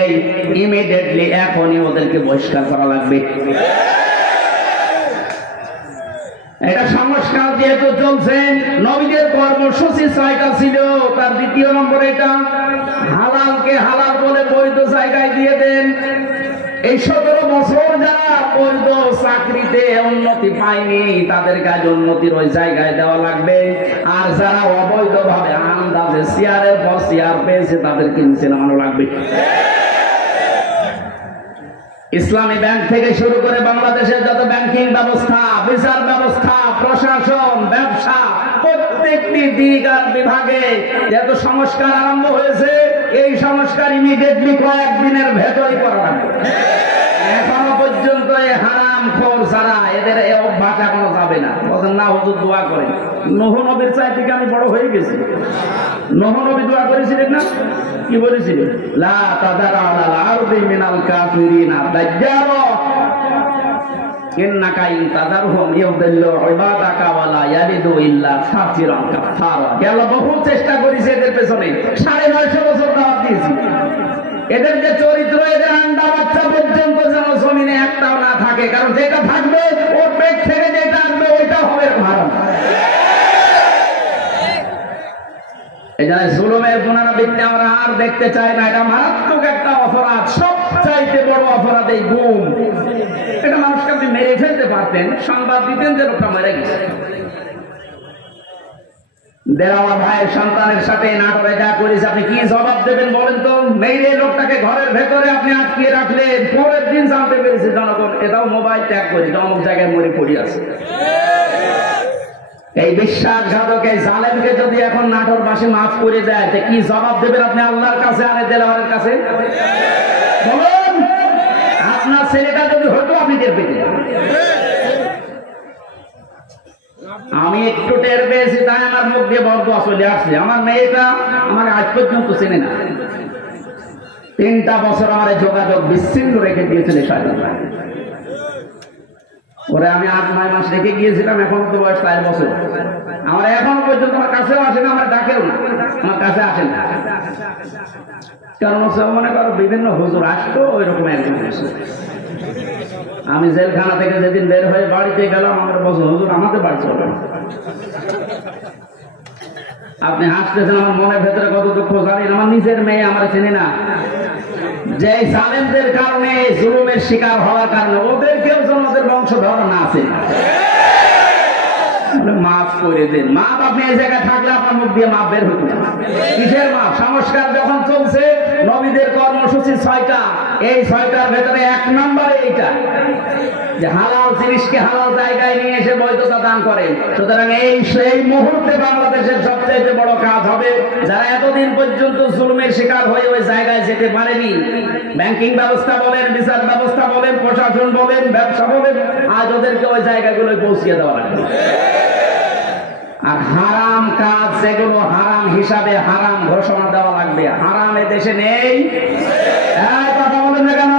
ইমিডিয়েটলি এখনই ওদেরকে বহিষ্কার করা লাগবে। এটা সংস্কার যেহেতু চলছে, নবীদের কর্মসূচি 6টা ছিল, তার 2য় নম্বর এটা হালালকে হালাল বলে বৈধ জায়গায় দিয়ে দেন। এই 17 বছর যারা বৈধ চাকরিতে উন্নতি পায়নি তাদের কাজ উন্নতির ওই জায়গায় দেওয়া লাগবে, আর যারা অবৈধ ভাবে আন্দাজে চেয়ারের পর চেয়ার পেয়েছে তাদেরকে নিচে নামানো লাগবে। ইসলামী ব্যাংক থেকে শুরু করে বাংলাদেশের যত ব্যাংকিং ব্যবস্থা, বিচার ব্যবস্থা, প্রশাসন, ব্যবসা, প্রত্যেকটি দিক আর বিভাগে যত সংস্কার আরম্ভ হয়েছে, এই সংস্কার ইমিডিয়েটলি কয়েকদিনের ভেতরই করা লাগবে। এখনো পর্যন্ত এই হারাম খোর যারা, এদের এই অভ্যাস এখনো যাবে না। বলেন না হুজুর দোয়া করেন। নূহ নবীর চাই থেকে আমি বড় হয়ে গেছি। নূহ নবী দোয়া করেছিলেন না? কি বলেছিলেন? লা তাদার আলাল আরদি মিনাল কাফিরিনা দাজ্জারা ইন্নাকা ইন তাদারহুম ইউদিল্লু ইবাদাকা ওয়া লা ইয়ালিদু ইল্লা ফাজিরান কাফারা। আল্লাহ বহু চেষ্টা করেছে এদের পেছনে, 950 বছর দাওয়াত দিয়েছি। এদের যে চরিত্র, এদের আন্ডা বাচ্চা পর্যন্ত যেন জমিনে একটাও না থাকে, কারণ যেটা থাকবে ওর পেট থেকে যেটা আসবে ওইটা হবে হারাম। এই জন্য জুলুমের পুনরাবৃত্তি আমরা আর দেখতে চাই না। এটা মারাত্মক একটা অপরাধ, সবচাইতে বড় অপরাধ এই গুম। এটা মানুষকে আপনি মেরে ফেলতে পারতেন, সংবাদ দিতেন যে লোকটা মারা গেছে। দেওয়া ভাইয়ের সন্তানের সাথে নাটোরে যা করেছে আপনি কি জবাব দেবেন বলেন তো? মেরে লোকটাকে ঘরের ভেতরে আপনি আটকিয়ে রাখলেন, পরের দিন জানতে পেরেছে জনগণ, এটাও মোবাইল ট্যাগ করে অমুক জায়গায় মরে পড়ে আছে। এই বিশ্বাসঘাতক এই জালেমকে যদি এখন নাটোরবাসী মাফ করে দেয়, কি জবাব দেবেন আপনি আল্লাহর কাছে আর দেলাওয়ারের কাছে? বলুন, আপনার ছেলেটা যদি হতো আপনি টের পেতেন। আমি একটু টের পেয়েছি, তাই আমার মুখ দিয়ে বরদোয়া চলে আসছে। আমার মেয়েটা আমার আজ পর্যন্ত চেনে না। 3টা বছর আমার যোগাযোগ বিচ্ছিন্ন রেখে দিয়েছিল শয়তান। ওরে আমি 8-9 মাস রেখে গিয়েছিলাম, এখন তো বয়স 4 বছর। আমার এখনো পর্যন্ত আমার কাছেও আসে না, আমার ডাকেও না, আমার কাছে আসে না। কারণ মনে করো বিভিন্ন হুজুর আসতো, ওই রকম একজন হুজুর। আমি জেলখানা থেকে যেদিন বের হয়ে বাড়িতে গেলাম, আমার বলছে হুজুর আমাদের বাড়ি চলেন। আপনি হাসতেছেন, আমার মনের ভেতরে কত দুঃখ জানেন। আমার নিজের মেয়ে আমার চেনে না। যে জালেমদের কারণে, জুলুমের শিকার হওয়ার কারণে ওদের কেউ যেন ওদের বংশধর না আছে। মাফ করে দেন। মাপ আপনি এই জায়গায় থাকলে আপনার মুখ দিয়ে মাপ বের হতো না। কিসের মাপ? সংস্কার যখন চলছে, নবীদের কর্মসূচি 6টা, এই 6টার ভেতরে 1 নম্বরে এইটা যে হালাল জিনিসকে হালাল জায়গায় নিয়ে এসে বৈধতা দান করেন। সুতরাং সেই মুহূর্তে বাংলাদেশের সবচেয়ে বড় কাজ হবে, যারা এতদিন পর্যন্ত জুলুমের শিকার হয়ে ওই জায়গায় যেতে পারেনি, ব্যাংকিং ব্যবস্থা বলেন, বিচার ব্যবস্থা বলেন, প্রশাসন বলেন, ব্যবসা বলেন, আজ ওদেরকে ওই জায়গাগুলোয় পৌঁছিয়ে দেওয়া লাগবে। আর হারাম কাজ যেগুলো হারাম হিসাবে হারাম ঘোষণা দেওয়া লাগবে। হারাম এ দেশে নেই। কথা বলেন না কেন?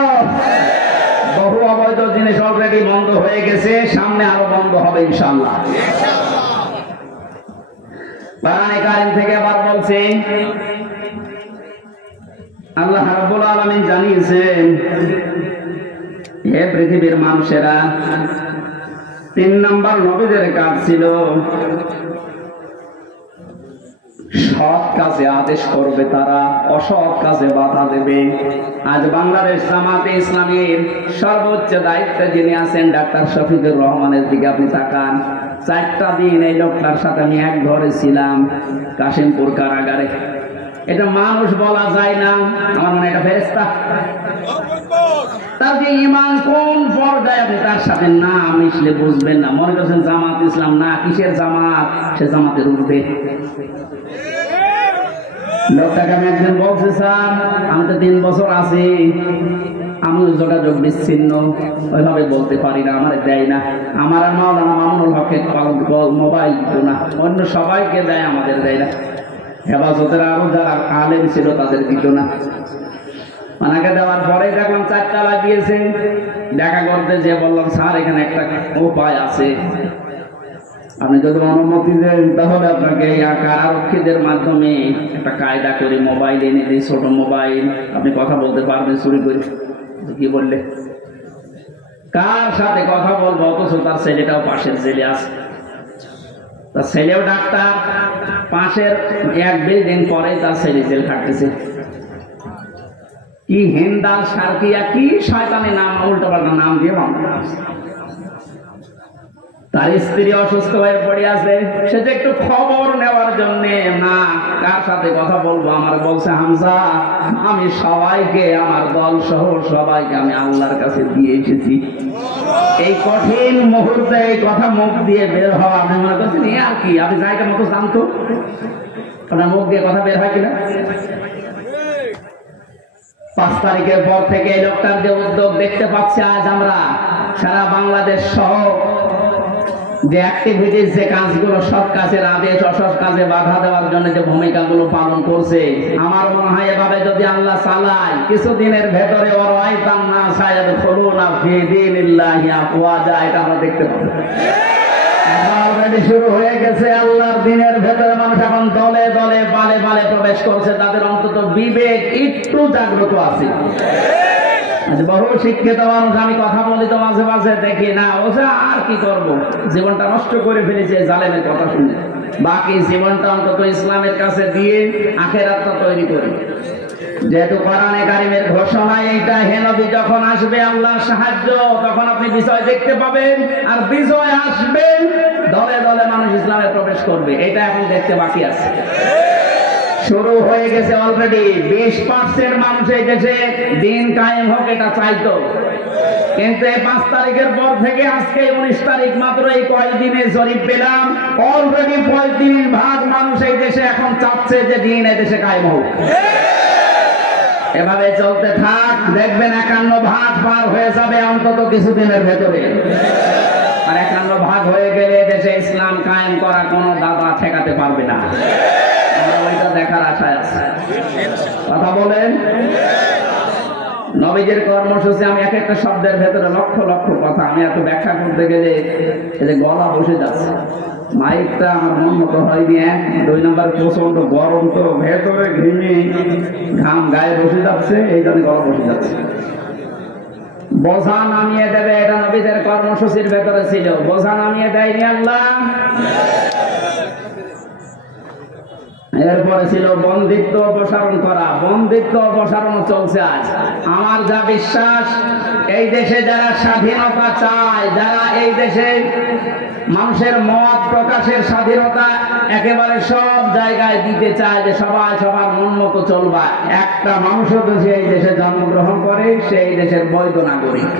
বহু অবৈধ জিনিস অলরেডি বন্ধ হয়ে গেছে, সামনে আরো বন্ধ হবে ইনশাআল্লাহ। কোরআনে কারীম থেকে আবার বলছে, আল্লাহ রাব্বুল আলামিন জানিয়েছেন, হে পৃথিবীর মানুষেরা, 3 নম্বর নবীদের কাজ ছিল সৎ কাজে আদেশ করবে, তারা অসৎ কাজে বাধা দেবে। আজ বাংলাদেশ জামাতে ইসলামীর সর্বোচ্চ দায়িত্বে যিনি আছেন ডাক্তার শফিকুর রহমানের দিকে আপনি তাকান। 4টা দিন এই লোকটার সাথে আমি এক ঘরে ছিলাম, কাশিমপুর কারাগারে। এটা মানুষ বলা যায় না, আমার মনে এটা ফেরেশতা। তার যে ঈমান কোন পর্যায়ে আপনি তার সাথে না মিশলে বুঝবেন না। মনে করছেন জামাত ইসলাম, না, কিসের জামাত? সে জামাতের ঊর্ধ্বে। লোকটাকে আমি একদিন বলছি, স্যার আমি তো 3 বছর আছি, আমি যোগাযোগ বিচ্ছিন্ন, ওইভাবে বলতে পারি না, আমার দেয় না। আমার আর মাওলানা মামুনুল হকের মোবাইল দিত না, অন্য সবাইকে দেয়, আমাদের দেয় না। হেফাজতের আরো যারা আলেম ছিল তাদের দিত না। ওনাকে দেওয়ার পরে দেখলাম 4টা লাগিয়েছে। দেখা করতে যে বললাম, স্যার এখানে একটা উপায় আছে, আপনি যদি অনুমতি দেন তাহলে আপনাকে কারারক্ষীদের মাধ্যমে একটা কায়দা করে মোবাইল এনে দিই, ছোট মোবাইল, আপনি কথা বলতে পারবেন চুরি করে। কি বললে? কার সাথে কথা বলবো? অথচ তার ছেলেটাও পাশের জেলে আছে, তার ছেলেও ডাক্তার, পাশের 1 বিল্ডিং পরে তার ছেলে জেল থাকতেছে। কি হিন্দাল সার্কিয়া, কি শয়তানি নাম, উল্টো পাল্টা নাম দিয়ে মামলা। তার স্ত্রী অসুস্থ হয়ে পড়ে আছে, সে যে একটু খবর নেওয়ার জন্য, না কার সাথে কথা বলবো, আমার বলছে, হামজা আমি সবাইকে, আমার দল সহ সবাইকে আমি আল্লাহর কাছে দিয়ে এসেছি। এই কঠিন মুহূর্তে এই কথা মুখ দিয়ে বের হওয়া, আমি মনে করছি আর কি, আপনি জায়গা মতো জানতো আপনার মুখ দিয়ে কথা বের হয় কিনা। 5 তারিখের পর থেকে এই লোকটার যে উদ্যোগ দেখতে পাচ্ছি, আজ আমরা সারা বাংলাদেশ সহ যে অ্যাক্টিভিটিস, যে কাজগুলো সৎ কাজের আদেশ, অসৎ কাজে বাধা দেওয়ার জন্য যে ভূমিকাগুলো পালন করছে, আমার মনে হয় এভাবে যদি আল্লাহ চালায়, কিছুদিনের ভেতরে এটা আমরা দেখতে পাবো। অলরেডি শুরু হয়ে গেছে। আল্লাহর দিনের ভেতরে মানুষ এখন দলে দলে পালে পালে প্রবেশ করছে, তাদের অন্তত বিবেক একটু জাগ্রত আছে। বহু শিক্ষিত মানুষ, আমি কথা বলি তো মাঝে মাঝে, দেখি না ও আর কি করবো, জীবনটা নষ্ট করে ফেলেছে জালেমের কথা শুনে। বাকি জীবনটা অন্তত ইসলামের কাছে দিয়ে আখিরাতটা তৈরি করি। যেহেতু কোরআনে কারিমের ঘোষণা এইটা, হে নবী যখন আসবে আল্লাহর সাহায্য তখন আপনি বিজয় দেখতে পাবেন, আর বিজয় আসবে দলে দলে মানুষ ইসলামে প্রবেশ করবে। এটা এখন দেখতে বাকি আছে। শুরু হয়ে গেছে অলরেডি। 20% মানুষ এই দেশে দিন কায়েম হোক এটা চাইতো, কিন্তু এই 5 তারিখের পর থেকে আজকে 19 তারিখ মাত্র এই কয়েকদিনে জরিপ পেলাম, অলরেডি 35% মানুষ এই দেশে এখন চাচ্ছে যে দিন এই দেশে কায়েম হোক। এভাবে চলতে থাক, দেখবেন 51% পার হয়ে যাবে অন্তত কিছুদিনের ভেতরে। আর 51% হয়ে গেলে দেশে ইসলাম কায়েম করা কোনো দাদা ঠেকাতে পারবে না। আমরা ওইটা দেখার আশায় আছি। কথা বলেন। নবীজির কর্মসূচি, আমি এক একটা শব্দের ভেতরে লক্ষ লক্ষ কথা, আমি এত ব্যাখ্যা করতে গেলে এই যে গলা বসে যাচ্ছে। মাইকটা আমার মন মতো হয়নি। 2 নম্বর প্রচন্ড গরম, তো ভেতরে ঘেমে ঘাম গায়ে বসে যাচ্ছে, এই জন্য গলা বসে যাচ্ছে। বোঝা নামিয়ে দেবে, এটা নবীদের কর্মসূচির ভেতরে ছিল। বোঝা নামিয়ে দেয়নি আল্লাহ। এরপরে ছিল বন্দিত্ব অপসারণ করা। বন্দিত্ব অপসারণ চলছে আজ। আমার যা বিশ্বাস, এই দেশে যারা স্বাধীনতা চায়, যারা এই দেশে মানুষের মত প্রকাশের স্বাধীনতা একেবারে সব জায়গায় দিতে চায়, যে সবাই সবার মন মতো চলবা, একটা মানুষও যদি এই দেশে জন্মগ্রহণ করে সেই দেশের বৈধ নাগরিক।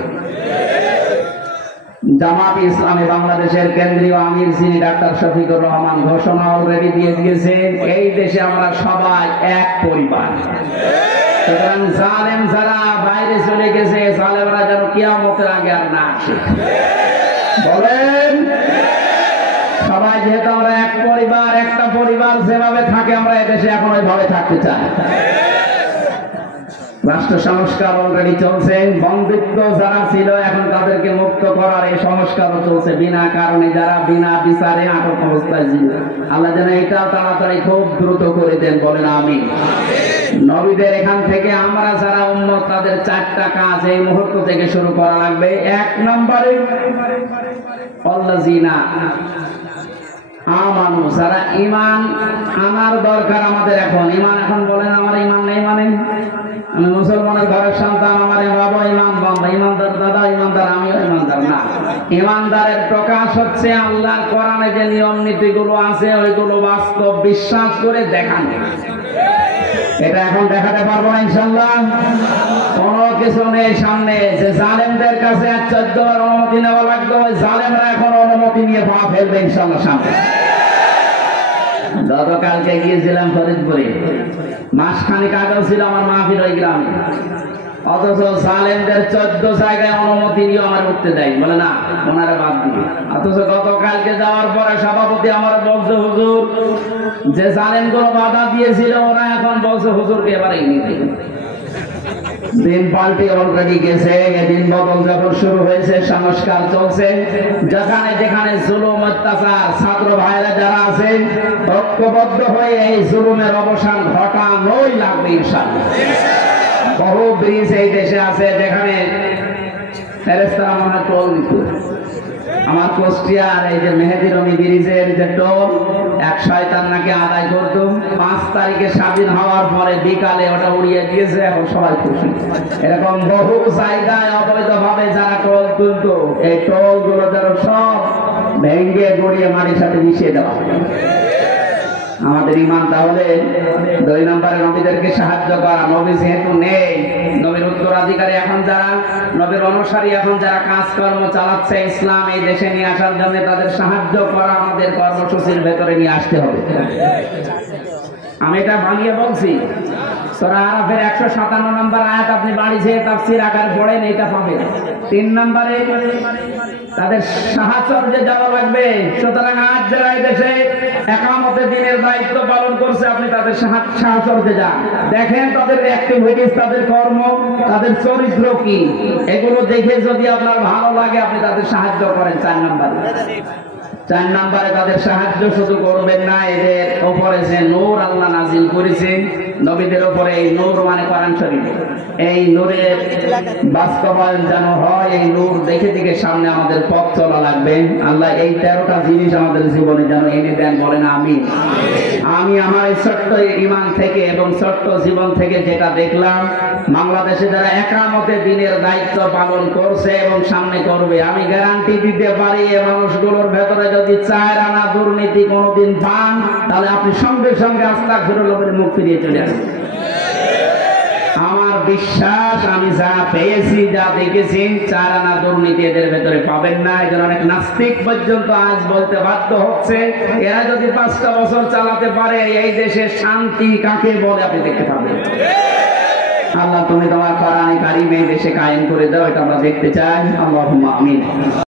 জামাত ইসলামী বাংলাদেশের কেন্দ্রীয় আমির যিনি ডাক্তার শফিকুর রহমান ঘোষণা অলরেডি দিয়ে দিয়েছেন, এই দেশে আমরা সবাই এক পরিবার। সুতরাং জালেম যারা বাইরে চলে গেছে, জালেমরা যেন কিয়ামতের আগে আর না আসে। বলেন, সবাই যেহেতু আমরা এক পরিবার, একটা পরিবার যেভাবে থাকে আমরা এদেশে এখন ওইভাবে থাকতে চাই। রাষ্ট্র সংস্কার অলরেডি চলছে। বন্দিত্ব যারা ছিল এখন তাদেরকে মুক্ত করার এই সংস্কারও চলছে। বিনা কারণে যারা বিনা বিচারে আটক অবস্থায় ছিল, আল্লাহ যেন এটা তাড়াতাড়ি খুব দ্রুত করে দেন। বলেন আমিন। নবীদের এখান থেকে আমরা যারা উম্মত, তাদের 4টা কাজ এই মুহূর্ত থেকে শুরু করা লাগবে। 1 নম্বরে আল্লাযিনা আমানু, যারা ঈমান আনার দরকার আমাদের এখন। ঈমান এখন বলেন আমার ঈমান নেই মানে আমি মুসলমানের ঘরের সন্তান, আমার বাবা ঈমান, বাবা ঈমানদার, দাদা ঈমানদার, আমিও ঈমানদার না। ঈমানদারের প্রকাশ হচ্ছে আল্লাহর কোরআনে যে নিয়ম নীতিগুলো আছে ওইগুলো বাস্তব বিশ্বাস করে দেখানো। এটা এখন দেখাতে পারবো না ইনশাআল্লাহ। কোনো কিছু নেই সামনে যে জালেমদের কাছে 14 বার অনুমতি নেওয়া লাগতো, ওই জালেমরা এখন অনুমতি নিয়ে পা ফেলবে ইনশাআল্লাহ সামনে। গতকালকে গিয়েছিলাম ফরিদপুরে, মাসখানিক আগেও ছিল আমার মাহফিল ওই গ্রামে, অথচ জালেমদের 14 জায়গায় অনুমতি নিয়ে আমার উঠতে দেয়, বলে না ওনারা বাদ দিয়ে। অথচ গতকালকে যাওয়ার পরে সভাপতি আমার বলছে, হুজুর যে জালেমগুলো বাধা দিয়েছিল ওরা এখন বলছে হুজুরকে এবারে নিতে। দিন পাল্টে অলরেডি গেছে। এদিন বদল যখন শুরু হয়েছে, সংস্কার চলছে। যেখানে যেখানে জুলুম অত্যাচার, ছাত্র ভাইরা যারা আছে ঐক্যবদ্ধ হয়ে এই জুলুমের অবসান ঘটানোই লাগবে ইনশাআল্লাহ। বহু ব্রিজ এই দেশে আছে যেখানে ফেরেশতারা মনে হয় টোল দিত। আমার কুষ্টিয়ার এই যে মেহেদি রমি ব্রিজের যে টোল, এক শয়তান নাকি আদায় করতো। 5 তারিখে স্বাধীন হওয়ার পরে বিকালে ওটা উড়িয়ে দিয়েছে, এখন সবাই খুশি। এরকম বহু জায়গায় অবৈধভাবে যারা টোল তুলতো, এই টোল গুলো যেন সব ভেঙ্গে গড়িয়ে মাটির সাথে মিশিয়ে দেওয়া। আমাদের ঈমান তাহলে 2 নম্বরে নবীদেরকে সাহায্য করা। নবী যেহেতু নেই, নবীর উত্তরাধিকারী এখন যারা, নবীর অনুসারী এখন যারা কাজকর্ম চালাচ্ছে ইসলাম এই দেশে নিয়ে আসার জন্য, তাদের সাহায্য করা আমাদের কর্মসূচির ভেতরে নিয়ে আসতে হবে। আমি এটা ভাঙিয়ে বলছি, সূরা আরাফের 157 নম্বর আয়াত আপনি বাড়ি যেয়ে তাফসীর আকারে পড়েন, এটা পাবেন। 3 নম্বরে তাদের সাহায্যে যাওয়া লাগবে। সুতরাং আজ যারা এই দেশে একামতে দিনের দায়িত্ব পালন করছে, আপনি তাদের সাহায্যে যান, দেখেন তাদের অ্যাক্টিভিটিস, তাদের কর্ম, তাদের চরিত্র কি, এগুলো দেখে যদি আপনার ভালো লাগে আপনি তাদের সাহায্য করেন। 4 নম্বরে তাদের সাহায্য শুধু করবেন না, এদের উপরে যে নূর আল্লাহ নাজিল করেছেন নবীদের উপরে এই নূর মানে কোরআন শরীফ, এই নূরের বাস্তবায়ন যেন হয়, এই নূর দেখে দেখে সামনে আমাদের পথ চলা লাগবে। আল্লাহ এই 13টা জিনিস আমাদের জীবনে যেন এনে দেন, বলেন আমিন। আমি আমার এই ছোট্ট ঈমান থেকে এবং ছোট্ট জীবন থেকে যেটা দেখলাম, বাংলাদেশে যারা একামতে দ্বীনের দায়িত্ব পালন করছে এবং সামনে করবে, আমি গ্যারান্টি দিতে পারি এই মানুষগুলোর ভেতরে যদি 4 আনা দুর্নীতি কোনোদিন পান, তাহলে আপনি সঙ্গে সঙ্গে আস্তাগফিরুল্লাহ বলে মুখ ফিরিয়ে চলে আসবেন। আমার বিশ্বাস, আমি যা পেয়েছি, যা দেখেছি, 4 আনা দুর্নীতি এদের ভেতরে পাবেন না। এই জন্য অনেক নাস্তিক পর্যন্ত আজ বলতে বাধ্য হচ্ছে, এরা যদি 5টা বছর চালাতে পারে, এই দেশে শান্তি কাকে বলে আপনি দেখতে পাবেন। আল্লাহ তুমি তোমার কোরআনে কারিমে দেশে কায়েম করে দাও, এটা আমরা দেখতে চাই। আল্লাহুম্মা আমিন।